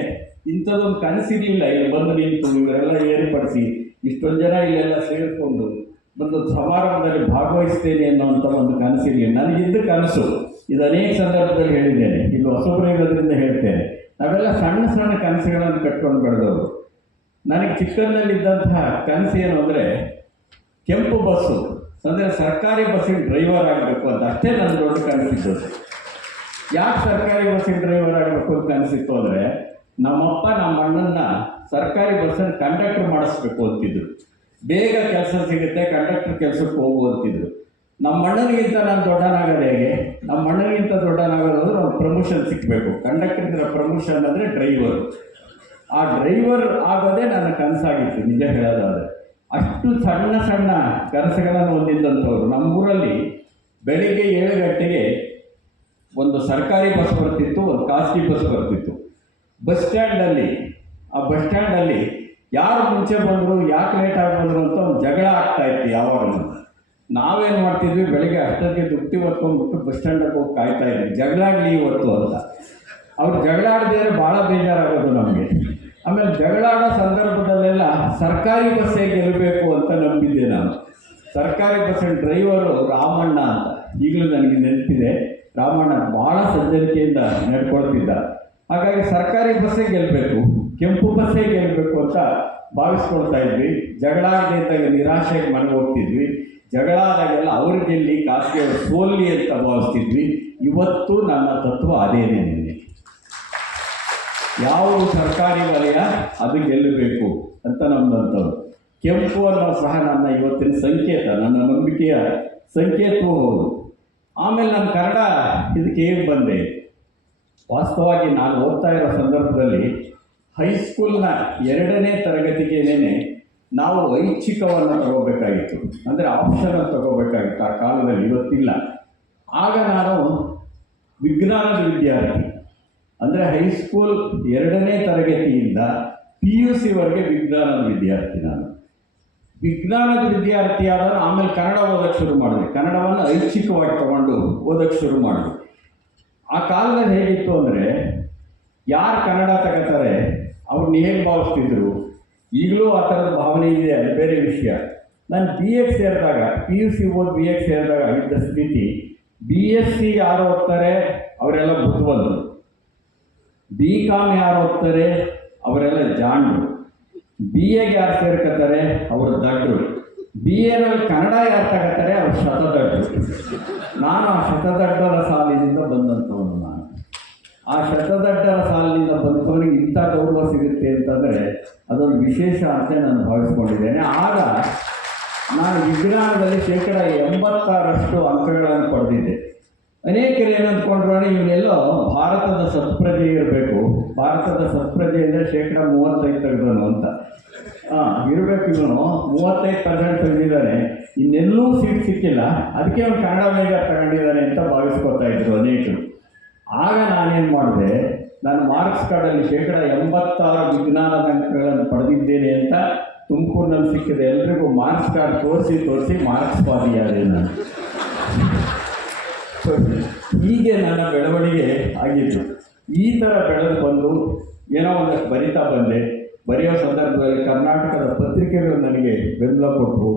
ಇಂಥದ್ದೊಂದು ಕನಸಿರಲಿಲ್ಲ. ಇಲ್ಲಿ ಬಂದು ನಿಂತು ಇವರೆಲ್ಲ ಏರ್ಪಡಿಸಿ ಇಷ್ಟೊಂದು ಜನ ಇಲ್ಲೆಲ್ಲ ಸೇರಿಕೊಂಡು ಒಂದು ಸಮಾರಂಭದಲ್ಲಿ ಭಾಗವಹಿಸ್ತೇನೆ ಅನ್ನುವಂಥ ಒಂದು ಕನಸಿರಲಿಲ್ಲ ನನಗಿದ್ದು ಕನಸು. ಇದು ಅನೇಕ ಸಂದರ್ಭದಲ್ಲಿ ಹೇಳಿದ್ದೇನೆ. ಇಲ್ಲಿ ಹೊಸಬರು ಹೇಳ್ತೇನೆ. ನಾವೆಲ್ಲ ಸಣ್ಣ ಸಣ್ಣ ಕನಸುಗಳನ್ನು ಕಟ್ಕೊಂಡು ಬೆಳೆದವರು. ನನಗೆ ಚಿಕ್ಕಂದಲ್ಲಿದ್ದಂತಹ ಕನಸು ಏನು ಅಂದರೆ, ಕೆಂಪು ಬಸ್ಸು. ಅಂದರೆ ಸರ್ಕಾರಿ ಬಸ್ಸಿನ ಡ್ರೈವರ್ ಆಗಬೇಕು ಅಂತ ಅಷ್ಟೇ ನನ್ನ ದೊಡ್ಡ ಕನಸಿದ್ದು. ಯಾಕೆ ಸರ್ಕಾರಿ ಬಸ್ಸಿನ ಡ್ರೈವರ್ ಆಗಬೇಕು ಅಂತ ಕನಸಿತ್ತು ಅಂದರೆ, ನಮ್ಮಪ್ಪ ನಮ್ಮ ಅಣ್ಣನ್ನ ಸರ್ಕಾರಿ ಬಸ್ಸನ್ನು ಕಂಡಕ್ಟರ್ ಮಾಡಿಸ್ಬೇಕು ಅಂತಿದ್ರು. ಬೇಗ ಕೆಲಸ ಸಿಗುತ್ತೆ, ಕಂಡಕ್ಟರ್ ಕೆಲಸಕ್ಕೆ ಹೋಗು ಅಂತಿದ್ರು. ನಮ್ಮ ಅಣ್ಣನಿಗಿಂತ ನಾನು ದೊಡ್ಡನಾಗೋದು ಹೇಗೆ? ನಮ್ಮ ಅಣ್ಣನಿಗಿಂತ ದೊಡ್ಡನಾಗೋದು ಅಂದ್ರೆ ಅವ್ನು ಪ್ರಮೋಷನ್ ಸಿಕ್ಕಬೇಕು ಕಂಡಕ್ಟರ್ ಪ್ರಮೋಷನ್ ಅಂದರೆ ಡ್ರೈವರ್ ಆ ಡ್ರೈವರ್ ಆಗೋದೇ ನನ್ನ ಕನಸಾಗಿತ್ತು, ನಿಜ ಹೇಳೋದಾದ್ರೆ. ಅಷ್ಟು ಸಣ್ಣ ಸಣ್ಣ ಕೆಲಸಗಳನ್ನು ಹೊಂದಿದ್ದಂಥವ್ರು. ನಮ್ಮೂರಲ್ಲಿ ಬೆಳಿಗ್ಗೆ ಏಳು ಗಂಟೆಗೆ ಒಂದು ಸರ್ಕಾರಿ ಬಸ್ ಬರ್ತಿತ್ತು, ಒಂದು ಖಾಸಗಿ ಬಸ್ ಬರ್ತಿತ್ತು. ಬಸ್ ಸ್ಟ್ಯಾಂಡಲ್ಲಿ, ಆ ಬಸ್ ಸ್ಟ್ಯಾಂಡಲ್ಲಿ ಯಾರು ಮುಂಚೆ ಬಂದರು, ಯಾಕೆ ಲೇಟ್ ಆಗಿ ಬಂದರು ಅಂತ ಒಂದು ಜಗಳ ಆಗ್ತಾ ಇತ್ತು ಯಾವಾಗಲೂ. ನಾವೇನು ಮಾಡ್ತಿದ್ವಿ, ಬೆಳಿಗ್ಗೆ ಅಷ್ಟೊತ್ತಿಗೆ ದುಡ್ಡು ಹೊತ್ಕೊಂಡ್ಬಿಟ್ಟು ಬಸ್ ಸ್ಟ್ಯಾಂಡಕ್ಕೆ ಹೋಗಿ ಕಾಯ್ತಾ ಇದ್ವಿ. ಜಗಳಾಡಲಿ ಇವತ್ತು ಅಂತ. ಅವ್ರು ಜಗಳಾಡದೇ ಭಾಳ ಬೇಜಾರಾಗೋದು ನಮಗೆ. ಆಮೇಲೆ ಜಗಳಾಡೋ ಸಂದರ್ಭದಲ್ಲೆಲ್ಲ ಸರ್ಕಾರಿ ಬಸ್ಸೇ ಗೆಲ್ಲಬೇಕು ಅಂತ ನಂಬಿದ್ದೆ ನಾನು. ಸರ್ಕಾರಿ ಬಸ್ಸಿನ ಡ್ರೈವರು ರಾಮಣ್ಣ ಅಂತ. ಈಗಲೂ ನನಗೆ ನೆನಪಿದೆ. ರಾಮಣ್ಣ ಭಾಳ ಸಜ್ಜನಿಕೆಯಿಂದ ನಡ್ಕೊಳ್ತಿದ್ದ. ಹಾಗಾಗಿ ಸರ್ಕಾರಿ ಬಸ್ಸೇ ಗೆಲ್ಲಬೇಕು ಕೆಂಪು ಬಸ್ಸೇ ಗೆಲ್ಲಬೇಕು ಅಂತ ಭಾವಿಸ್ಕೊಳ್ತಾ ಇದ್ವಿ. ಜಗಳ ಆಗಿದೆ ಅಂತ ನಿರಾಶೆಗೆ ಮನೆಗೆ ಹೋಗ್ತಿದ್ವಿ ಜಗಳ ಆದಾಗೆಲ್ಲ ಅವ್ರು ಗೆಲ್ಲಿ ಸೋಲ್ಲಿ ಅಂತ ಭಾವಿಸ್ತಿದ್ವಿ. ಇವತ್ತು ನನ್ನ ತತ್ವ ಅದೇನೇ ಯಾವುದು ಸರ್ಕಾರಿ ವಲಯ ಅದು ಗೆಲ್ಲಬೇಕು ಅಂತ ನಮ್ದಂಥವ್ರು ಕೆಂಪು ಅನ್ನೋ ಸಹ ನನ್ನ ಇವತ್ತಿನ ಸಂಕೇತ, ನನ್ನ ನಂಬಿಕೆಯ ಸಂಕೇತವೂ ಹೌದು. ಆಮೇಲೆ ನಾನು ಕನ್ನಡ ಇದಕ್ಕೆ ಹೇಗೆ ಬಂದೆ? ವಾಸ್ತವವಾಗಿ ನಾನು ಓದ್ತಾ ಇರೋ ಸಂದರ್ಭದಲ್ಲಿ ಹೈಸ್ಕೂಲ್ನ ಎರಡನೇ ತರಗತಿಗೇನೆ ನಾವು ಐಚ್ಛಿಕವನ್ನು ತಗೋಬೇಕಾಗಿತ್ತು. ಅಂದರೆ ಆಪ್ಷನ್ ತಗೋಬೇಕಾಗಿತ್ತು. ಆ ಕಾಲದಲ್ಲಿ ಇವತ್ತಿಲ್ಲ. ಆಗ ನಾನು ವಿಜ್ಞಾನದ ವಿದ್ಯಾರ್ಥಿ. ಅಂದರೆ ಹೈಸ್ಕೂಲ್ ಎರಡನೇ ತರಗತಿಯಿಂದ ಪಿ ಯು ಸಿವರೆಗೆ ವಿಜ್ಞಾನದ ವಿದ್ಯಾರ್ಥಿ ನಾನು. ವಿಜ್ಞಾನದ ವಿದ್ಯಾರ್ಥಿ ಆದಾಗ ಆಮೇಲೆ ಕನ್ನಡ ಓದಕ್ಕೆ ಶುರು ಮಾಡಿದೆ. ಕನ್ನಡವನ್ನು ಐಚ್ಛಿಕವಾಗಿ ತಗೊಂಡು ಓದಕ್ಕೆ ಶುರು ಮಾಡಿದೆ. ಆ ಕಾಲದಲ್ಲಿ ಹೇಗಿತ್ತು ಅಂದರೆ ಯಾರು ಕನ್ನಡ ತಗೋತಾರೆ ಅವ್ರನ್ನ ಹೇಗೆ ಭಾವಿಸ್ತಿದ್ರು, ಈಗಲೂ ಆ ಥರದ ಭಾವನೆ ಇದೆ ಅದು ಬೇರೆ ವಿಷಯ. ನಾನು ಬಿ ಎಸ್ ಸೇರಿದಾಗ ಪಿ ಯು ಸಿ ಓದಿ ಬಿ ಎಸ್ ಸೇರಿದಾಗ ಇದ್ದ ಸ್ಥಿತಿ ಬಿ ಎಸ್ ಸಿ ಯಾರು ಓದ್ತಾರೆ ಅವರೆಲ್ಲ ಬುದ್ಧಿವಂತರು. ಬಿ ಕಾಮ್ ಯಾರು ಓದ್ತಾರೆ? ಅವರೆಲ್ಲ ಜಾಣರು. ಬಿ ಎಗೆ ಯಾರು ಸೇರ್ಕೋತಾರೆ ಅವರು ದಡ್ಡರು ಬಿ ಎನಲ್ಲಿ ಕನ್ನಡ ಯಾರು ತಗೋತಾರೆ? ಅವರು ಶತದಡ್ಡರು ನಾನು ಆ ಶತದಡ್ಡರ ಸಾಲಿನಿಂದ ಬಂದಂಥವನು ನಾನು. ಆ ಶತದಡ್ಡರ ಸಾಲಿನಿಂದ ಬಂದವರಿಗೆ ಇಂಥ ಗೌರವ ಸಿಗುತ್ತೆ ಅಂತಂದರೆ ಅದೊಂದು ವಿಶೇಷ ಅಂತ ನಾನು ಭಾವಿಸ್ಕೊಂಡಿದ್ದೇನೆ. ಆಗ ನಾನು ವಿಜ್ಞಾನದಲ್ಲಿ ಶೇಕಡ ಎಂಬತ್ತಾರಷ್ಟು ಅಂಕಗಳನ್ನು ಪಡೆದಿದ್ದೆ. ಅನೇಕರು ಏನಂದ್ಕೊಂಡ್ರು ಅಂದರೆ ಇವನೆಲ್ಲೋ ಭಾರತದ ಸತ್ಪ್ರಜೆ ಇರಬೇಕು. ಭಾರತದ ಸತ್ಪ್ರಜೆ ಅಂದರೆ ಶೇಕಡ ಮೂವತ್ತೈದು ತೆಗೆದನು ಅಂತ. ಹಾಂ, ಇರಬೇಕು ಇವನು. ಮೂವತ್ತೈದು ಪರ್ಸೆಂಟ್ ತೆಗೆದಿದ್ದಾನೆ ಇನ್ನೆಲ್ಲೂ ಸೀಟ್ ಸಿಕ್ಕಿಲ್ಲ. ಅದಕ್ಕೆ ಅವನು ಕನ್ನಡ ಮೇಜರ್ ತಗೊಂಡಿದ್ದಾನೆ ಅಂತ ಭಾವಿಸ್ಕೊತಾ ಇದ್ರು ಅನೇಕರು. ಆಗ ನಾನೇನು ಮಾಡಿದೆ, ನಾನು ಮಾರ್ಕ್ಸ್ ಕಾರ್ಡಲ್ಲಿ ಶೇಕಡ ಎಂಬತ್ತಾರು ವಿಜ್ಞಾನದ ಅಂಕಗಳನ್ನು ಪಡೆದಿದ್ದೇನೆ ಅಂತ ತುಮಕೂರಿನಲ್ಲಿ ಸಿಕ್ಕಿದೆ ಎಲ್ರಿಗೂ ಮಾರ್ಕ್ಸ್ ಕಾರ್ಡ್ ತೋರಿಸಿ ತೋರಿಸಿ ಮಾರ್ಕ್ಸ್ ಪಾದಿಯಾದೆ ನಾನು ಹೀಗೆ ನನ್ನ ಬೆಳವಣಿಗೆ ಆಗಿತ್ತು. ಈ ಥರ ಬೆಳೆದು ಬಂದು ಏನೋ ಒಂದಷ್ಟು ಬರಿತಾ ಬಂದೆ. ಬರೆಯೋ ಸಂದರ್ಭದಲ್ಲಿ ಕರ್ನಾಟಕದ ಪತ್ರಿಕೆಗಳು ನನಗೆ ಬೆಂಬಲ ಕೊಟ್ಟರು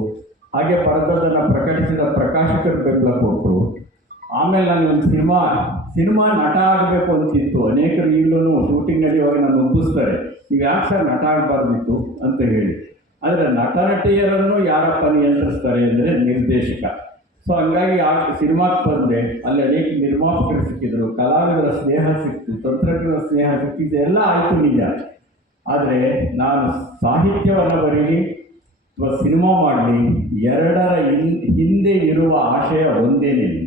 ಹಾಗೆ ಪರದನ್ನು ಪ್ರಕಟಿಸಿದ ಪ್ರಕಾಶಕರು ಬೆಂಬಲ ಕೊಟ್ಟರು ಆಮೇಲೆ ನಾನು ಒಂದು ಸಿನಿಮಾ ಸಿನಿಮಾ ನಟ ಆಗಬೇಕು ಅಂತಿತ್ತು. ಅನೇಕರು ಈಗಲೂ ಶೂಟಿಂಗ್ ನಡೆಯುವಾಗ ನಾನು ಒಪ್ಪಿಸ್ತಾರೆ ನೀವು ಯಾಕೆ ಸರ್ ನಟ ಆಗಬಾರ್ದಿತ್ತು ಅಂತ ಹೇಳಿ. ಆದರೆ ನಟ ನಟಿಯರನ್ನು ಯಾರಪ್ಪ ನಿಯಂತ್ರಿಸ್ತಾರೆ ಅಂದರೆ ನಿರ್ದೇಶಕ. ಸೊ ಹಂಗಾಗಿ ಆ ಸಿನಿಮಾಕ್ಕೆ ಬಂದೆ. ಅಲ್ಲಿ ಅನೇಕ ನಿರ್ಮಾಪಕರು ಸಿಕ್ಕಿದ್ರು, ಕಲಾವಿದರ ಸ್ನೇಹ ಸಿಕ್ತು, ತಂತ್ರಜ್ಞರ ಸ್ನೇಹ ಸಿಕ್ಕಿದ್ದು ಎಲ್ಲ ಆಯಿತು ನಿಜ. ಆದರೆ ನಾನು ಸಾಹಿತ್ಯವನ್ನು ಬರೀಲಿ ಅಥವಾ ಸಿನಿಮಾ ಮಾಡಲಿ, ಎರಡರ ಹಿಂದೆ ಇರುವ ಆಶಯ ಒಂದೇನೇ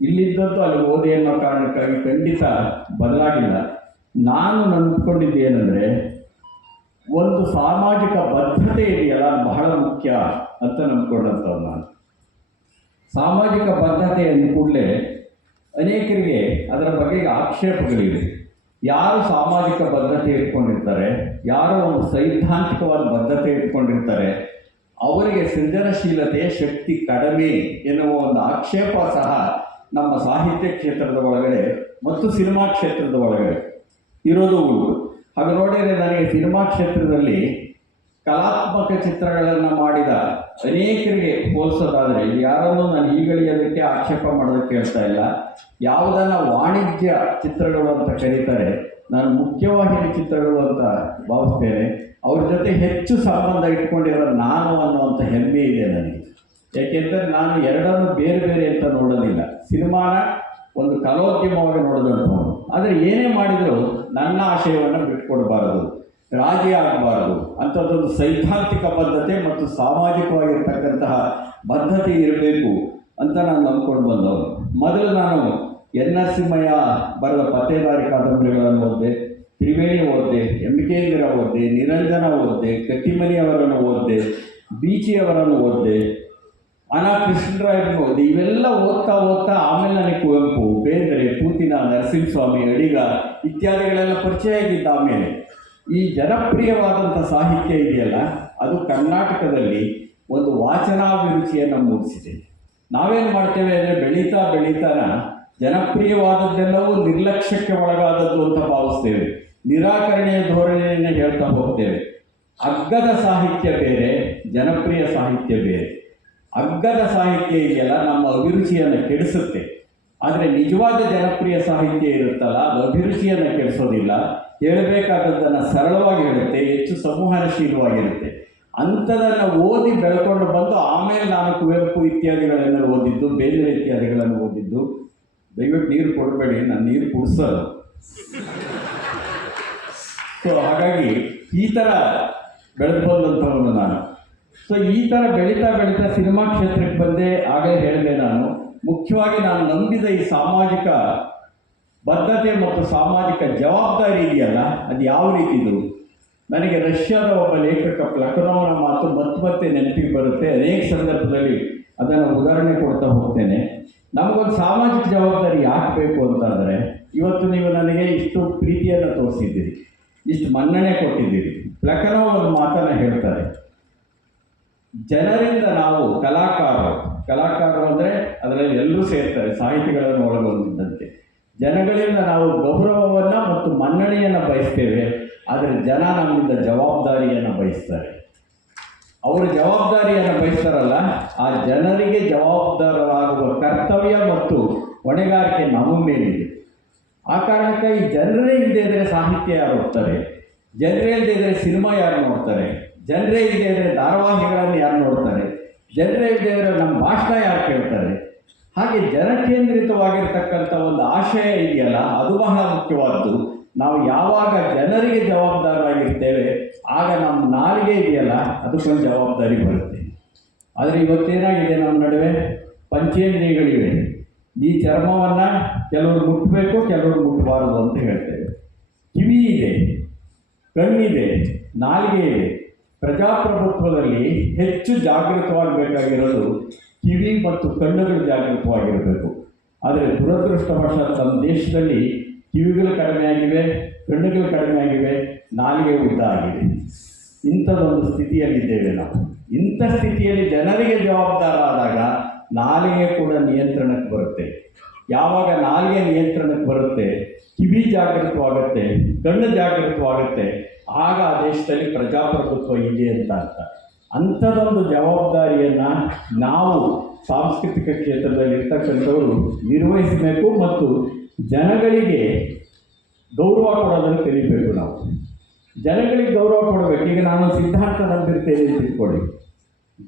ಇಲ್ಲಿದ್ದಂತೂ ಅಲ್ಲಿ ಓದಿ ಅನ್ನೋ ಕಾರಣಕ್ಕಾಗಿ ಖಂಡಿತ ಬದಲಾಗಿಲ್ಲ. ನಾನು ನಂಬಿಕೊಂಡಿದ್ದೆ ಏನಂದರೆ, ಒಂದು ಸಾಮಾಜಿಕ ಬದ್ಧತೆ ಇದೆಯಲ್ಲ ಬಹಳ ಮುಖ್ಯ ಅಂತ ನಂಬ್ಕೊಂಡಂಥವ್ರು ನಾನು. ಸಾಮಾಜಿಕ ಬದ್ಧತೆ ಕೂಡಲೇ ಅನೇಕರಿಗೆ ಅದರ ಬಗ್ಗೆ ಆಕ್ಷೇಪಗಳಿವೆ. ಯಾರು ಸಾಮಾಜಿಕ ಬದ್ಧತೆ ಇಟ್ಕೊಂಡಿರ್ತಾರೆ, ಯಾರು ಒಂದು ಸೈದ್ಧಾಂತಿಕವಾದ ಬದ್ಧತೆ ಇಟ್ಕೊಂಡಿರ್ತಾರೆ, ಅವರಿಗೆ ಸೃಜನಶೀಲತೆ ಶಕ್ತಿ ಕಡಿಮೆ ಎನ್ನುವ ಒಂದು ಆಕ್ಷೇಪ ಸಹ ನಮ್ಮ ಸಾಹಿತ್ಯ ಕ್ಷೇತ್ರದ ಒಳಗಡೆ ಮತ್ತು ಸಿನಿಮಾ ಕ್ಷೇತ್ರದ ಒಳಗಡೆ ಇರೋದು ಹಾಗೆ ನೋಡಿದರೆ ನನಗೆ ಸಿನಿಮಾ ಕ್ಷೇತ್ರದಲ್ಲಿ ಕಲಾತ್ಮಕ ಚಿತ್ರಗಳನ್ನು ಮಾಡಿದ ಅನೇಕರಿಗೆ ಹೋಲಿಸೋದಾದರೆ ಯಾರನ್ನೂ ನಾನು ಈಗಳಿಯೋದಕ್ಕೆ ಆಕ್ಷೇಪ ಮಾಡೋದಕ್ಕೆ ಹೇಳ್ತಾ ಇಲ್ಲ. ಯಾವುದನ್ನ ವಾಣಿಜ್ಯ ಚಿತ್ರಗಳು ಅಂತ ಕರೀತಾರೆ, ನಾನು ಮುಖ್ಯವಾಹಿನಿ ಚಿತ್ರಗಳು ಅಂತ ಭಾವಿಸ್ತೇನೆ, ಅವ್ರ ಜೊತೆ ಹೆಚ್ಚು ಸಂಬಂಧ ಇಟ್ಕೊಂಡಿರೋ ನಾನು ಅನ್ನುವಂಥ ಹೆಮ್ಮೆ ಇದೆ ನನಗೆ. ಯಾಕೆಂದರೆ ನಾನು ಎರಡನ್ನು ಬೇರೆ ಬೇರೆ ಅಂತ ನೋಡೋದಿಲ್ಲ. ಸಿನಿಮಾನ ಒಂದು ಕಲೋದ್ಯಮವಾಗಿ ನೋಡಿದಂಥವನು ಆದರೆ ಏನೇ ಮಾಡಿದರೂ ನನ್ನ ಆಶಯವನ್ನು ಬಿಟ್ಕೊಡ್ಬಾರದು. ರಾಜಿ ಆಗಬಾರದು. ಅಂಥದ್ದೊಂದು ಸೈದ್ಧಾಂತಿಕ ಬದ್ಧತೆ ಮತ್ತು ಸಾಮಾಜಿಕವಾಗಿರ್ತಕ್ಕಂತಹ ಬದ್ಧತೆ ಇರಬೇಕು ಅಂತ ನಾನು ನಂಬ್ಕೊಂಡು ಬಂದವನು. ಮೊದಲು ನಾನು ಎನ್ ನರಸಿಂಹಯ್ಯ ಬರೆದ ಪತ್ತೇದಾರಿ ಕಾದಂಬರಿಗಳನ್ನು ಓದಿದೆ, ತ್ರಿವೇಣಿ ಓದಿದೆ, ಎಂಬಿಕೇಂದ್ರ ಓದಿದೆ, ನಿರಂಜನ ಓದಿದೆ ಕಟ್ಟಿಮನಿಯವರನ್ನು ಓದಿದೆ ಬೀಚಿಯವರನ್ನು ಓದಿದೆ, ಅನಾ ಕೃಷ್ಣರಾಯರನ್ನು ಓದಿ ಇವೆಲ್ಲ ಓದ್ತಾ ಓದ್ತಾ ಆಮೇಲೆ ನನಗೆ ಕುವೆಂಪು ಬೇಂದ್ರೆ ಪೂತಿನ ನರಸಿಂಹಸ್ವಾಮಿ ಅಡಿಗ ಇತ್ಯಾದಿಗಳೆಲ್ಲ ಪರಿಚಯ ಆಗಿದ್ದ ಆಮೇಲೆ. ಈ ಜನಪ್ರಿಯವಾದಂಥ ಸಾಹಿತ್ಯ ಇದೆಯಲ್ಲ, ಅದು ಕರ್ನಾಟಕದಲ್ಲಿ ಒಂದು ವಾಚನಾಭಿರುಚಿಯನ್ನು ಮೂಡಿಸಿದೆ. ನಾವೇನು ಮಾಡ್ತೇವೆ ಅಂದರೆ ಬೆಳೀತಾ ಬೆಳೀತಾನ ಜನಪ್ರಿಯವಾದದ್ದೆಲ್ಲವೂ ನಿರ್ಲಕ್ಷ್ಯಕ್ಕೆ ಒಳಗಾದದ್ದು ಅಂತ ಭಾವಿಸ್ತೇವೆ. ನಿರಾಕರಣೆಯ ಧೋರಣೆಯನ್ನು ಹೇಳ್ತಾ ಹೋಗ್ತೇವೆ. ಅಗ್ಗದ ಸಾಹಿತ್ಯ ಬೇರೆ, ಜನಪ್ರಿಯ ಸಾಹಿತ್ಯ ಬೇರೆ. ಅಗ್ಗದ ಸಾಹಿತ್ಯ ಇದೆಯಲ್ಲ, ನಮ್ಮ ಅಭಿರುಚಿಯನ್ನು ಕೆಡಿಸುತ್ತೆ. ಆದರೆ ನಿಜವಾದ ಜನಪ್ರಿಯ ಸಾಹಿತ್ಯ ಇರುತ್ತಲ್ಲ, ಅದು ಅಭಿರುಚಿಯನ್ನು ಕೆಡಿಸೋದಿಲ್ಲ. ಹೇಳಬೇಕಾದದ್ದನ್ನು ಸರಳವಾಗಿ ಹೇಳುತ್ತೆ, ಹೆಚ್ಚು ಸಂವಹನಶೀಲವಾಗಿರುತ್ತೆ. ಅಂಥದನ್ನು ಓದಿ ಬೆಳ್ಕೊಂಡು ಬಂದು ಆಮೇಲೆ ನಾನು ಕುವೆಂಪು ಇತ್ಯಾದಿಗಳನ್ನು ಓದಿದ್ದು, ಬೇರೆ ಇತ್ಯಾದಿಗಳನ್ನು ಓದಿದ್ದು, ದಯವಿಟ್ಟು ನೀರು ಕೊಡಬೇಡಿ, ನಾನು ನೀರು ಕುಡಿಸೋದು. ಸೊ ಹಾಗಾಗಿ ಈ ಥರ ಬೆಳೆದು ನಾನು. ಸೊ ಈ ಥರ ಬೆಳೀತಾ ಬೆಳೀತಾ ಸಿನಿಮಾ ಕ್ಷೇತ್ರಕ್ಕೆ ಬಂದೆ ಆಗಲೇ ಹೇಳಿದೆ ನಾನು. ಮುಖ್ಯವಾಗಿ ನಾನು ನಂಬಿದ ಈ ಸಾಮಾಜಿಕ ಬದ್ಧತೆ ಮತ್ತು ಸಾಮಾಜಿಕ ಜವಾಬ್ದಾರಿ ಇದೆಯಲ್ಲ, ಅದು ಯಾವ ರೀತಿದು? ನನಗೆ ರಷ್ಯಾದ ಒಬ್ಬ ಲೇಖಕ ಪ್ಲಕನೋವನ ಮಾತು ಮತ್ತೆ ಮತ್ತೆ ನೆನಪಿಗೆ ಬರುತ್ತೆ. ಅನೇಕ ಸಂದರ್ಭದಲ್ಲಿ ಅದನ್ನು ಉದಾಹರಣೆ ಕೊಡ್ತಾ ಹೋಗ್ತೇನೆ. ನಮಗೊಂದು ಸಾಮಾಜಿಕ ಜವಾಬ್ದಾರಿ ಯಾಕೆ ಬೇಕು ಅಂತಂದರೆ, ಇವತ್ತು ನೀವು ನನಗೆ ಇಷ್ಟು ಪ್ರೀತಿಯನ್ನು ತೋರಿಸಿದ್ದೀರಿ, ಇಷ್ಟು ಮನ್ನಣೆ ಕೊಟ್ಟಿದ್ದೀರಿ. ಪ್ಲಕನೋ ಒಂದು ಮಾತನ್ನು ಹೇಳ್ತಾರೆ. ಜನರಿಂದ ನಾವು ಕಲಾಕಾರರು ಕಲಾಕಾರರು ಅಂದರೆ ಅದರಲ್ಲಿ ಎಲ್ಲರೂ ಸೇರ್ತಾರೆ, ಸಾಹಿತಿಗಳನ್ನು ಒಳಗೊಂಡಂತೆ ಜನಗಳಿಂದ ನಾವು ಗೌರವವನ್ನು ಮತ್ತು ಮನ್ನಣೆಯನ್ನು ಬಯಸ್ತೇವೆ. ಆದರೆ ಜನ ನಮ್ಮಿಂದ ಜವಾಬ್ದಾರಿಯನ್ನು ಬಯಸ್ತಾರೆ. ಅವರು ಜವಾಬ್ದಾರಿಯನ್ನು ಬಯಸ್ತಾರಲ್ಲ, ಆ ಜನರಿಗೆ ಜವಾಬ್ದಾರರಾಗುವ ಕರ್ತವ್ಯ ಮತ್ತು ಹೊಣೆಗಾರಿಕೆ ನಮ್ಮ ಮೇಲಿದೆ. ಆ ಕಾರಣಕ್ಕೆ ಈ ಜನರೇ ಇಲ್ಲದೆ ಇದ್ದರೆ ಸಾಹಿತ್ಯ ಯಾರು ಓದ್ತಾರೆ ಜನರೇ ಇಲ್ಲದೆ ಇದ್ದರೆ ಸಿನಿಮಾ ಯಾರು ನೋಡ್ತಾರೆ? ಜನರೇ ಇಲ್ಲದೆ ಇದ್ದರೆ ಧಾರಾವಾಹಿಗಳನ್ನು ಯಾರು ನೋಡ್ತಾರೆ? ಜನರೇ ಇಲ್ಲದೆ ಇದ್ದರೆ ನಮ್ಮ ಭಾಷಣ ಯಾರು ಕೇಳ್ತಾರೆ? ಹಾಗೆ ಜನಕೇಂದ್ರಿತವಾಗಿರ್ತಕ್ಕಂಥ ಒಂದು ಆಶಯ ಇದೆಯಲ್ಲ, ಅದು ಬಹಳ ಮುಖ್ಯವಾದ್ದು. ನಾವು ಯಾವಾಗ ಜನರಿಗೆ ಜವಾಬ್ದಾರರಾಗಿರ್ತೇವೆ ಆಗ ನಮ್ಮ ನಾಲಿಗೆ ಇದೆಯಲ್ಲ ಅದಕ್ಕೊಂದು ಜವಾಬ್ದಾರಿ ಬರುತ್ತೆ. ಆದರೆ ಇವತ್ತೇನಾಗಿದೆ ನಮ್ಮ ನಡುವೆ? ಪಂಚೇಂದ್ರಿಯಗಳಿವೆ. ಈ ಚರ್ಮವನ್ನು ಕೆಲವರು ಮುಟ್ಟಬೇಕು ಕೆಲವರು ಮುಟ್ಟಬಾರದು ಅಂತ ಹೇಳ್ತೇವೆ. ಕಿವಿ ಇದೆ, ಕಣ್ಣಿದೆ, ನಾಲಿಗೆ ಇದೆ. ಪ್ರಜಾಪ್ರಭುತ್ವದಲ್ಲಿ ಹೆಚ್ಚು ಜಾಗೃತವಾಗಬೇಕಾಗಿರೋದು ಕಿವಿ ಮತ್ತು ಕಣ್ಣುಗಳು ಜಾಗೃತವಾಗಿರಬೇಕು ಆದರೆ ದುರದೃಷ್ಟವಶ ನಮ್ಮ ದೇಶದಲ್ಲಿ ಕಿವಿಗಳು ಕಡಿಮೆ ಆಗಿವೆ ಕಣ್ಣುಗಳು ಕಡಿಮೆ ಆಗಿವೆ ನಾಲಿಗೆ ಉದ್ದ ಆಗಿದೆ. ಇಂಥದ್ದೊಂದು ಸ್ಥಿತಿಯಲ್ಲಿದ್ದೇವೆ ನಾವು. ಇಂಥ ಸ್ಥಿತಿಯಲ್ಲಿ ಜನರಿಗೆ ಜವಾಬ್ದಾರ ಆದಾಗ ನಾಲಿಗೆ ಕೂಡ ನಿಯಂತ್ರಣಕ್ಕೆ ಬರುತ್ತೆ. ಯಾವಾಗ ನಾಲಿಗೆ ನಿಯಂತ್ರಣಕ್ಕೆ ಬರುತ್ತೆ, ಕಿವಿ ಜಾಗೃತವಾಗುತ್ತೆ ಕಣ್ಣು ಜಾಗೃತವಾಗುತ್ತೆ ಆಗ ಆ ದೇಶದಲ್ಲಿ ಪ್ರಜಾಪ್ರಭುತ್ವ ಇದೆ ಅಂತ ಅರ್ಥ. ಅಂಥದ್ದೊಂದು ಜವಾಬ್ದಾರಿಯನ್ನು ನಾವು ಸಾಂಸ್ಕೃತಿಕ ಕ್ಷೇತ್ರದಲ್ಲಿ ನಿರ್ವಹಿಸಬೇಕು ಮತ್ತು ಜನಗಳಿಗೆ ಗೌರವ ಕೊಡೋದನ್ನು ಕಲಿಬೇಕು ನಾವು. ಜನಗಳಿಗೆ ಗೌರವ ಕೊಡಬೇಕು. ಈಗ ನಾನು ಸಿದ್ಧಾಂತ ನಂಬಿರ್ತೇನೆ ಅಂತ ಇಟ್ಕೊಳ್ಳಿ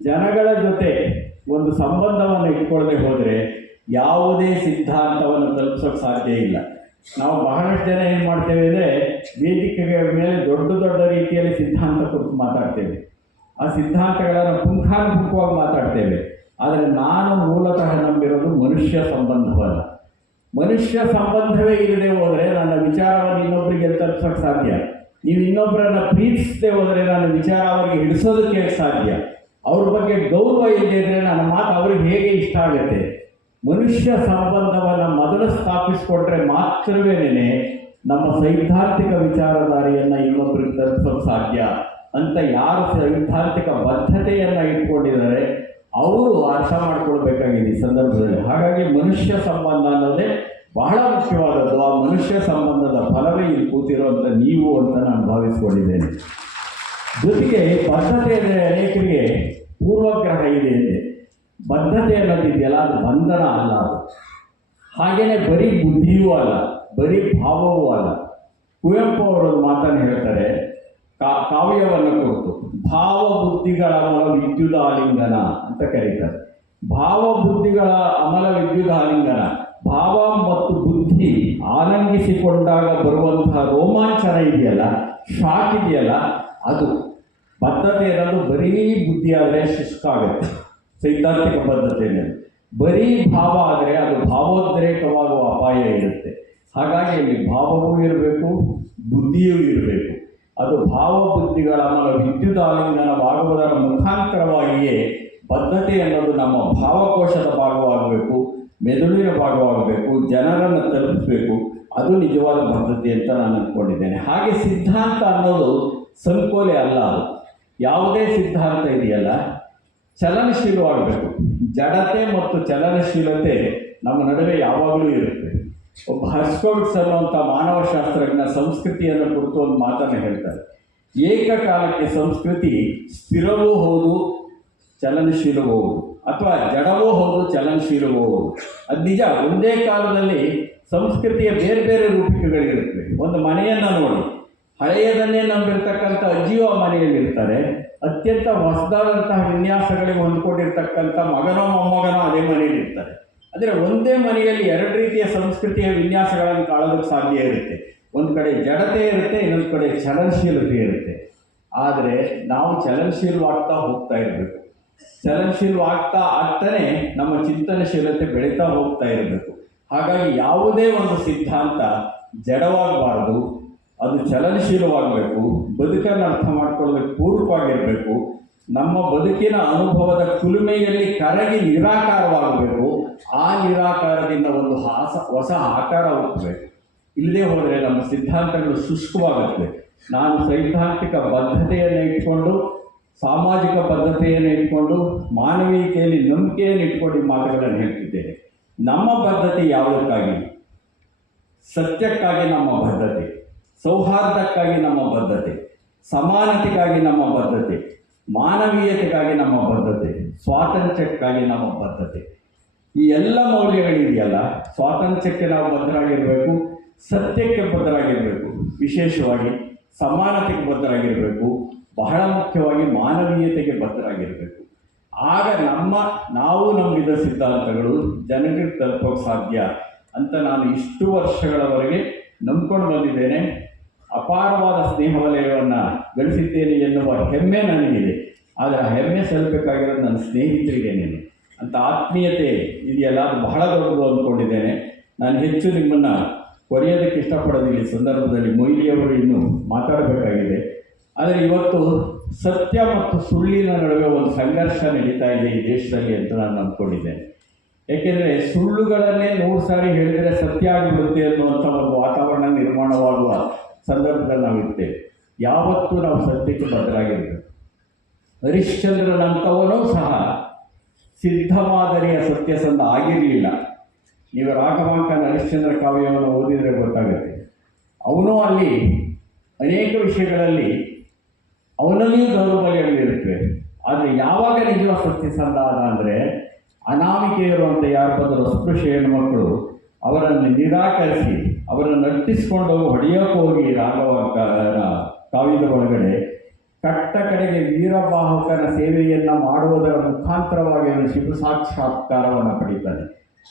ಜನಗಳ ಜೊತೆ ಒಂದು ಸಂಬಂಧವನ್ನು ಇಟ್ಕೊಳ್ಳದೆ ಹೋದರೆ ಯಾವುದೇ ಸಿದ್ಧಾಂತವನ್ನು ತಲುಪಿಸೋಕೆ ಸಾಧ್ಯ ಇಲ್ಲ. ನಾವು ಬಹಳಷ್ಟು ಜನ ಏನು ಮಾಡ್ತೇವೆ ಅಂದರೆ ವೇದಿಕೆಗಳ ಮೇಲೆ ದೊಡ್ಡ ದೊಡ್ಡ ರೀತಿಯಲ್ಲಿ ಸಿದ್ಧಾಂತ ಕುರಿತು ಮಾತಾಡ್ತೇವೆ. ಆ ಸಿದ್ಧಾಂತಗಳನ್ನು ಪುಂಖಾನುಪುಂಖವಾಗಿ ಮಾತಾಡ್ತೇವೆ. ಆದರೆ ನಾನು ಮೂಲತಃ ನಂಬಿರೋದು ಮನುಷ್ಯ ಸಂಬಂಧವಲ್ಲ. ಮನುಷ್ಯ ಸಂಬಂಧವೇ ಇಲ್ಲದೆ ಹೋದರೆ ನನ್ನ ವಿಚಾರವನ್ನು ಇನ್ನೊಬ್ಬರಿಗೆ ತಲುಪಿಸೋಕೆ ಸಾಧ್ಯ. ನೀವು ಇನ್ನೊಬ್ಬರನ್ನು ಪ್ರೀತಿಸದೆ ಹೋದರೆ ನನ್ನ ವಿಚಾರ ಅವರಿಗೆ ಹಿಡಿಸೋದಕ್ಕೆ ಸಾಧ್ಯ. ಅವ್ರ ಬಗ್ಗೆ ಗೌರವ ಇಲ್ಲದೆ ಇದ್ದರೆ ನನ್ನ ಮಾತು ಅವ್ರಿಗೆ ಹೇಗೆ ಇಷ್ಟ ಆಗುತ್ತೆ? ಮನುಷ್ಯ ಸಂಬಂಧವನ್ನು ಮೊದಲು ಸ್ಥಾಪಿಸಿಕೊಟ್ರೆ ಮಾತ್ರವೇನೆ ನಮ್ಮ ಸೈದ್ಧಾಂತಿಕ ವಿಚಾರಧಾರೆಯನ್ನು ಇನ್ನೊಬ್ಬರಿಗೆ ತಲುಪಿಸೋಕೆ ಸಾಧ್ಯ. ಅಂತ ಯಾರು ಸೈದ್ಧಾಂತಿಕ ಬದ್ಧತೆಯನ್ನು ಇಟ್ಕೊಂಡಿದ್ದಾರೆ, ಅವರು ಅರ್ಥ ಮಾಡ್ಕೊಳ್ಬೇಕಾಗಿದೆ ಈ ಸಂದರ್ಭದಲ್ಲಿ. ಹಾಗಾಗಿ ಮನುಷ್ಯ ಸಂಬಂಧ ಅನ್ನೋದೇ ಬಹಳ ಮುಖ್ಯವಾದದ್ದು. ಆ ಮನುಷ್ಯ ಸಂಬಂಧದ ಫಲವೇ ಇಲ್ಲಿ ಕೂತಿರುವಂಥ ನೀವು ಅಂತ ನಾನು ಭಾವಿಸ್ಕೊಂಡಿದ್ದೇನೆ. ಜೊತೆಗೆ ಬದ್ಧತೆ ಅಂದರೆ ಅನೇಕರಿಗೆ ಪೂರ್ವಗ್ರಹ ಇದೆ ಅಂದರೆ ಬದ್ಧತೆ ಅನ್ನೋದಿದೆಯಲ್ಲ, ಅದು ಬಂಧನ ಅಲ್ಲ ಅದು. ಹಾಗೆಯೇ ಬರೀ ಬುದ್ಧಿಯೂ ಅಲ್ಲ, ಬರೀ ಭಾವವೂ ಅಲ್ಲ. ಕುವೆಂಪು ಅವರೊಂದು ಮಾತನ್ನು ಹೇಳ್ತಾರೆ ಕಾ, ಕಾವ್ಯವನ್ನು ಕುರಿತು ಭಾವ ಬುದ್ಧಿಗಳ ಅಮಲ ವಿದ್ಯುತ್ ಆಲಿಂಗನ ಅಂತ ಕರೀತಾರೆ. ಭಾವ ಬುದ್ಧಿಗಳ ಅಮಲ ವಿದ್ಯುತ್ ಆಲಿಂಗನ ಭಾವ ಮತ್ತು ಬುದ್ಧಿ ಆನಂದಿಸಿಕೊಂಡಾಗ ಬರುವಂತಹ ರೋಮಾಂಚನ ಇದೆಯಲ್ಲ, ಶಾಕ್ ಇದೆಯಲ್ಲ, ಅದು ಬದ್ಧತೆ ಇರಲು ಬರೀ ಬುದ್ಧಿ ಆದರೆ ಶುಷ್ಕ ಆಗುತ್ತೆ. ಸೈದ್ಧಾಂತಿಕ ಬದ್ಧತೆಯಲ್ಲಿ. ಬರೀ ಭಾವ ಆದರೆ ಅದು ಭಾವೋದ್ರೇಕವಾಗುವ ಅಪಾಯ ಇರುತ್ತೆ. ಹಾಗಾಗಿ ಇಲ್ಲಿ ಭಾವವೂ ಇರಬೇಕು, ಬುದ್ಧಿಯೂ ಇರಬೇಕು. ಅದು ಭಾವಬುದ್ಧಿಗಳ ಬುದ್ಧಿಗಳ ಅಮಲ ವಿದ್ಯುತ್ ಆಲಿಂಗನವಾಗುವುದರ ಮುಖಾಂತರವಾಗಿಯೇ ಬದ್ಧತೆ ಅನ್ನೋದು ನಮ್ಮ ಭಾವಕೋಶದ ಭಾಗವಾಗಬೇಕು, ಮೆದುಳಿನ ಭಾಗವಾಗಬೇಕು, ಜನರನ್ನು ತಲುಪಿಸಬೇಕು. ಅದು ನಿಜವಾದ ಬದ್ಧತೆ ಅಂತ ನಾನು ಅಂದ್ಕೊಂಡಿದ್ದೇನೆ. ಹಾಗೆ ಸಿದ್ಧಾಂತ ಅನ್ನೋದು ಸಂಕೋಲೆ ಅಲ್ಲ ಅದು. ಯಾವುದೇ ಸಿದ್ಧಾಂತ ಇದೆಯಲ್ಲ. ಚಲನಶೀಲವಾಗಬೇಕು. ಜಡತೆ ಮತ್ತು ಚಲನಶೀಲತೆ ನಮ್ಮ ನಡುವೆ ಯಾವಾಗಲೂ ಇರುತ್ತೆ. ಒಬ್ಬ ಹರ್ಸ್ಕೋವಿಟ್ಸ್ ಅನ್ನುವಂಥ ಮಾನವಶಾಸ್ತ್ರಜ್ಞ ಸಂಸ್ಕೃತಿಯನ್ನು ಕುರಿತು ಒಂದು ಮಾತನ್ನು ಹೇಳ್ತಾರೆ. ಏಕಕಾಲಕ್ಕೆ ಸಂಸ್ಕೃತಿ ಸ್ಥಿರವೂ ಹೌದು, ಚಲನಶೀಲವೂ ಹೌದು. ಅಥವಾ ಜಡವೂ ಹೌದು, ಚಲನಶೀಲವೂ ಹೌದು. ಅದು ನಿಜ, ಒಂದೇ ಕಾಲದಲ್ಲಿ ಸಂಸ್ಕೃತಿಯ ಬೇರೆ ಬೇರೆ ರೂಪಿಕೆಗಳಿರುತ್ತವೆ ಒಂದು ಮನೆಯನ್ನು ನೋಡಿ. ಹಳೆಯದನ್ನೇ ನಂಬಿರ್ತಕ್ಕಂಥ ಅಜ್ಜಿಯು ಆ ಮನೆಯಲ್ಲಿರ್ತಾರೆ ಅತ್ಯಂತ ಹೊಸದಾದಂತಹ ವಿನ್ಯಾಸಗಳಿಗೆ ಹೊಂದ್ಕೊಂಡಿರ್ತಕ್ಕಂಥ ಮಗನೋ, ಮೊಮ್ಮಗನೋ ಅದೇ ಮನೆಯಲ್ಲಿ ಇರ್ತಾರೆ. ಅಂದರೆ ಒಂದೇ ಮನೆಯಲ್ಲಿ ಎರಡು ರೀತಿಯ ಸಂಸ್ಕೃತಿಯ ವಿನ್ಯಾಸಗಳನ್ನು ಕಾಣೋದಕ್ಕೆ ಸಾಧ್ಯ ಇರುತ್ತೆ. ಒಂದು ಕಡೆ ಜಡತೆ ಇರುತ್ತೆ, ಇನ್ನೊಂದು ಕಡೆ ಚಲನಶೀಲತೆ ಇರುತ್ತೆ. ಆದರೆ ನಾವು ಚಲನಶೀಲವಾಗ್ತಾ ಹೋಗ್ತಾ ಇರಬೇಕು. ಚಲನಶೀಲವಾಗ್ತಾ ಆಗ್ತಾನೆ ನಮ್ಮ ಚಿಂತನಶೀಲತೆ ಬೆಳೀತಾ ಹೋಗ್ತಾ ಇರಬೇಕು. ಹಾಗಾಗಿ ಯಾವುದೇ ಒಂದು ಸಿದ್ಧಾಂತ ಜಡವಾಗಬಾರ್ದು, ಅದು ಚಲನಶೀಲವಾಗಬೇಕು, ಬದುಕನ್ನು ಅರ್ಥ ಮಾಡ್ಕೊಳ್ಳೋದಕ್ಕೆ ಪೂರಕವಾಗಿರಬೇಕು, ನಮ್ಮ ಬದುಕಿನ ಅನುಭವದ ಕುಲುಮೆಯಲ್ಲಿ ಕರಗಿ ನಿರಾಕಾರವಾಗಬೇಕು ಆ ನಿರಾಕಾರದಿಂದ ಒಂದು ಹಾಸ, ಹೊಸ ಆಕಾರ ಹೋಗ್ತದೆ ಇಲ್ಲದೆ ಹೋದರೆ ನಮ್ಮ ಸಿದ್ಧಾಂತಗಳು ಶುಷ್ಕವಾಗುತ್ತೆ ನಾನು ಸೈದ್ಧಾಂತಿಕ ಬದ್ಧತೆಯನ್ನು ಇಟ್ಕೊಂಡು ಸಾಮಾಜಿಕ ಬದ್ಧತೆಯನ್ನು ಇಟ್ಕೊಂಡು ಮಾನವೀಯತೆಯಲ್ಲಿ ನಂಬಿಕೆಯನ್ನು ಇಟ್ಕೊಂಡು ಮಾತುಗಳನ್ನು ಹೇಳ್ತಿದ್ದೇನೆ. ನಮ್ಮ ಬದ್ಧತೆ ಯಾವುದಕ್ಕಾಗಿ? ಸತ್ಯಕ್ಕಾಗಿ ನಮ್ಮ ಬದ್ಧತೆ, ಸೌಹಾರ್ದಕ್ಕಾಗಿ ನಮ್ಮ ಬದ್ಧತೆ, ಸಮಾನತೆಗಾಗಿ ನಮ್ಮ ಬದ್ಧತೆ, ಮಾನವೀಯತೆಗಾಗಿ ನಮ್ಮ ಬದ್ಧತೆ, ಸ್ವಾತಂತ್ರ್ಯಕ್ಕಾಗಿ ನಮ್ಮ ಬದ್ಧತೆ. ಈ ಎಲ್ಲ ಮೌಲ್ಯಗಳಿದೆಯಲ್ಲ, ಸ್ವಾತಂತ್ರ್ಯಕ್ಕೆ ನಾವು ಬದ್ಧರಾಗಿರಬೇಕು, ಸತ್ಯಕ್ಕೆ ಬದ್ಧರಾಗಿರಬೇಕು, ವಿಶೇಷವಾಗಿ ಸಮಾನತೆಗೆ ಬದ್ಧರಾಗಿರಬೇಕು, ಬಹಳ ಮುಖ್ಯವಾಗಿ ಮಾನವೀಯತೆಗೆ ಬದ್ಧರಾಗಿರಬೇಕು. ಆಗ ನಮ್ಮ, ನಾವು ನಂಬಿದ ಸಿದ್ಧಾಂತಗಳು ಜನರಿಗೆ ತಲುಪೋಕೆ ಸಾಧ್ಯ ಅಂತ ನಾನು ಇಷ್ಟು ವರ್ಷಗಳವರೆಗೆ ನಂಬ್ಕೊಂಡು ಬಂದಿದ್ದೇನೆ. ಅಪಾರವಾದ ಸ್ನೇಹ ವಲಯವನ್ನು ಗಳಿಸಿದ್ದೇನೆ ಎನ್ನುವ ಹೆಮ್ಮೆ ನನಗಿದೆ. ಆದರೆ ಆ ಹೆಮ್ಮೆ ಸಲ್ಲಬೇಕಾಗಿರೋದು ನನ್ನ ಸ್ನೇಹಿತರಿಗೇನೇನು ಅಂತ ಆತ್ಮೀಯತೆ ಇದೆಯಲ್ಲ ಅದು ಬಹಳ ದೊಡ್ಡದು ಅಂದ್ಕೊಂಡಿದ್ದೇನೆ. ನಾನು ಹೆಚ್ಚು ನಿಮ್ಮನ್ನು ಕೊರೆಯೋದಕ್ಕೆ ಇಷ್ಟಪಡೋದಿಲ್ಲ. ಈ ಸಂದರ್ಭದಲ್ಲಿ ಮೊಯ್ಲಿಯವರು ಇನ್ನೂ ಮಾತಾಡಬೇಕಾಗಿದೆ. ಆದರೆ ಇವತ್ತು ಸತ್ಯ ಮತ್ತು ಸುಳ್ಳಿನ ನಡುವೆ ಒಂದು ಸಂಘರ್ಷ ನಡೀತಾ ಇದೆ ಈ ದೇಶದಲ್ಲಿ ಅಂತ ನಾನು ಅಂದ್ಕೊಂಡಿದ್ದೇನೆ. ಏಕೆಂದರೆ ಸುಳ್ಳುಗಳನ್ನೇ ನೂರು ಸಾರಿ ಹೇಳಿದರೆ ಸತ್ಯ ಆಗಿಬಿಡುತ್ತೆ ಅನ್ನುವಂಥ ಒಂದು ವಾತಾವರಣ ನಿರ್ಮಾಣವಾಗುವ ಸಂದರ್ಭದಲ್ಲಿ ನಾವು ಇರ್ತೇವೆ. ಯಾವತ್ತೂ ನಾವು ಸತ್ಯಕ್ಕೆ ಬದಲಾಗಿರಬೇಕು ಹರಿಶ್ಚಂದ್ರನಂಥವನೂ ಸಹ ಸಿದ್ಧಮಾದರಿಯ ಸತ್ಯಸಂಧ ಆಗಿರಲಿಲ್ಲ. ನೀವು ರಾಘವಾಂಕನ ಹರಿಶ್ಚಂದ್ರ ಕಾವ್ಯವನ್ನು ಓದಿದರೆ ಗೊತ್ತಾಗುತ್ತೆ. ಅವನು ಅಲ್ಲಿ ಅನೇಕ ವಿಷಯಗಳಲ್ಲಿ ಅವನಲ್ಲಿಯೂ ದೌರ್ಬಲ್ಯಗಳಿರುತ್ತವೆ ಆದರೆ ಯಾವಾಗ ನಿಜವಾದ ಸತ್ಯಸಂಧ ಅದ ಅಂದರೆ ಅನಾಮಿಕೆಯರು ಅಂತ ಯಾರು ಬಂದರು ಅಸ್ಪೃಶ್ಯ ಹೆಣ್ಮಕ್ಕಳು ಅವರನ್ನು ನಿರಾಕರಿಸಿ ಅವರನ್ನು ನಟ್ಟಿಸ್ಕೊಂಡು ಹೊಡೆಯೋಕೆ ಹೋಗಿ ರಾಘವಾಂಕನ ಕಾವ್ಯದ ಒಳಗಡೆ ಕಟ್ಟ ಕಡೆಗೆ ವೀರವಾಹಕನ ಸೇವೆಯನ್ನು ಮಾಡುವುದರ ಮುಖಾಂತರವಾಗಿ ಅವನು ಶಿವ ಸಾಕ್ಷಾತ್ಕಾರವನ್ನು ಪಡೀತಾನೆ.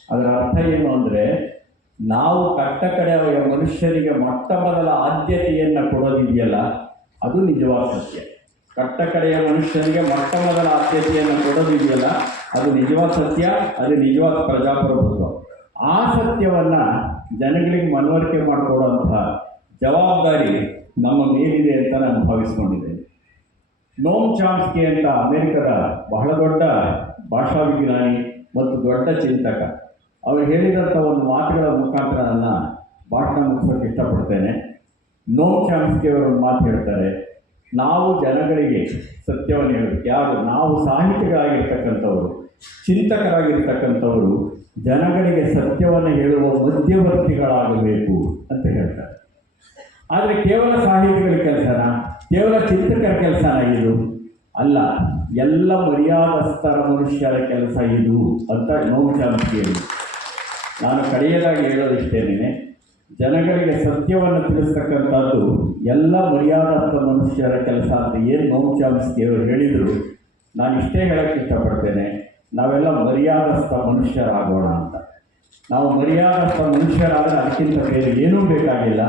ಅದರ ಅರ್ಥ ಏನು ಅಂದರೆ, ನಾವು ಕಟ್ಟ ಕಡೆಯ ಮನುಷ್ಯರಿಗೆ ಮೊಟ್ಟ ಮೊದಲ ಆದ್ಯತೆಯನ್ನು ಕೊಡೋದಿದೆಯಲ್ಲ, ಅದು ನಿಜವಾದ ಸತ್ಯ. ಕಟ್ಟ ಕಡೆಯ ಮನುಷ್ಯನಿಗೆ ಮೊಟ್ಟ ಮೊದಲ ಆದ್ಯತೆಯನ್ನು ಕೊಡೋದಿದೆಯಲ್ಲ, ಅದು ನಿಜವಾದ ಸತ್ಯ, ಅದು ನಿಜವಾದ ಪ್ರಜಾಪ್ರಭುತ್ವ. ಆ ಸತ್ಯವನ್ನು ಜನಗಳಿಗೆ ಮನವರಿಕೆ ಮಾಡಿಕೊಡುವಂತಹ ಜವಾಬ್ದಾರಿ ನಮ್ಮ ಮೇಲಿದೆ ಅಂತ ನಾನು ಭಾವಿಸ್ಕೊಂಡಿದ್ದೇನೆ. ನೋಮ್ ಚಾಮ್ಸ್ಕಿ ಅಂತ ಅಮೆರಿಕದ ಬಹಳ ದೊಡ್ಡ ಭಾಷಾ ವಿಜ್ಞಾನಿ ಮತ್ತು ದೊಡ್ಡ ಚಿಂತಕ. ಅವರು ಹೇಳಿದಂಥ ಒಂದು ಮಾತುಗಳ ಮುಖಾಂತರ ನನ್ನ ಭಾಷಣ ಮುಗಿಸೋಕೆ ಇಷ್ಟಪಡ್ತೇನೆ. ನೋಮ್ ಚಾಮ್ಸ್ಕಿ ಅವರು ಒಂದು ಮಾತು ಹೇಳ್ತಾರೆ, ನಾವು ಜನಗಳಿಗೆ ಸತ್ಯವನ್ನು ಹೇಳಬೇಕು. ಯಾರು? ನಾವು ಸಾಹಿತಿಗಳಾಗಿರ್ತಕ್ಕಂಥವರು ಚಿಂತಕರಾಗಿರ್ತಕ್ಕಂಥವರು ಜನಗಳಿಗೆ ಸತ್ಯವನ್ನು ಹೇಳುವ ಮಧ್ಯವರ್ತಿಗಳಾಗಬೇಕು ಅಂತ ಹೇಳ್ತಾರೆ. ಆದರೆ ಕೇವಲ ಸಾಹಿತಿಗಳ ಕೆಲಸನ? ಕೇವಲ ಚಿಂತಕರ ಕೆಲಸ ಇದು. ಅಲ್ಲ, ಎಲ್ಲ ಮರ್ಯಾದಸ್ಥರ ಮನುಷ್ಯರ ಕೆಲಸ ಇದು ಅಂತ ನೋವು ನಾನು ಕಡೆಯದಾಗಿ ಹೇಳೋದಿಷ್ಟೇನೆ ಜನಗಳಿಗೆ ಸತ್ಯವನ್ನು ತಿಳಿಸ್ತಕ್ಕಂಥದ್ದು ಎಲ್ಲ ಮರ್ಯಾದಸ್ಥ ಮನುಷ್ಯರ ಕೆಲಸ ಅಂತ ಏನು ನೋವು ಚಾಮ್ಸ್ಕಿಯವರು ಹೇಳಿದರು, ನಾನು ಇಷ್ಟೇ ಹೇಳೋಕ್ಕೆ ಇಷ್ಟಪಡ್ತೇನೆ, ನಾವೆಲ್ಲ ಮರ್ಯಾದಸ್ಥ ಮನುಷ್ಯರಾಗೋಣ ಅಂತ. ನಾವು ಮರ್ಯಾದಸ್ಥ ಮನುಷ್ಯರಾದರೆ ಅದಕ್ಕಿಂತ ಬೇರೆ ಏನೂ ಬೇಕಾಗಿಲ್ಲ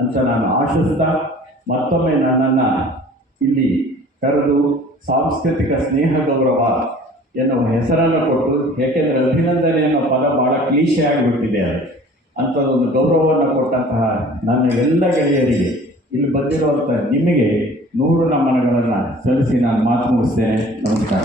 ಅಂತ ನಾನು ಆಶಿಸ್ತಾ ಮತ್ತೊಮ್ಮೆ ನನ್ನನ್ನು ಇಲ್ಲಿ ಕರೆದು ಸಾಂಸ್ಕೃತಿಕ ಸ್ನೇಹ ಗೌರವ ಎನ್ನುವ ಹೆಸರನ್ನು ಕೊಟ್ಟು, ಏಕೆಂದರೆ ಅಭಿನಂದನೆ ಅನ್ನೋ ಪದ ಭಾಳ ಕ್ಲೀಶೆ ಆಗಿಬಿಟ್ಟಿದೆ ಅದು. ಅಂಥದ್ದೊಂದು ಗೌರವವನ್ನು ಕೊಟ್ಟಂತಹ ನನ್ನ ಎಲ್ಲ ಗೆಳೆಯರಿಗೆ ಇಲ್ಲಿ ಬಂದಿರುವಂಥ ನಿಮಗೆ ನೂರು ನಮನಗಳನ್ನು ಸಲ್ಲಿಸಿ ನಾನು ಮಾತು ಮುಗಿಸ್ತೇನೆ. ನಮಸ್ಕಾರ.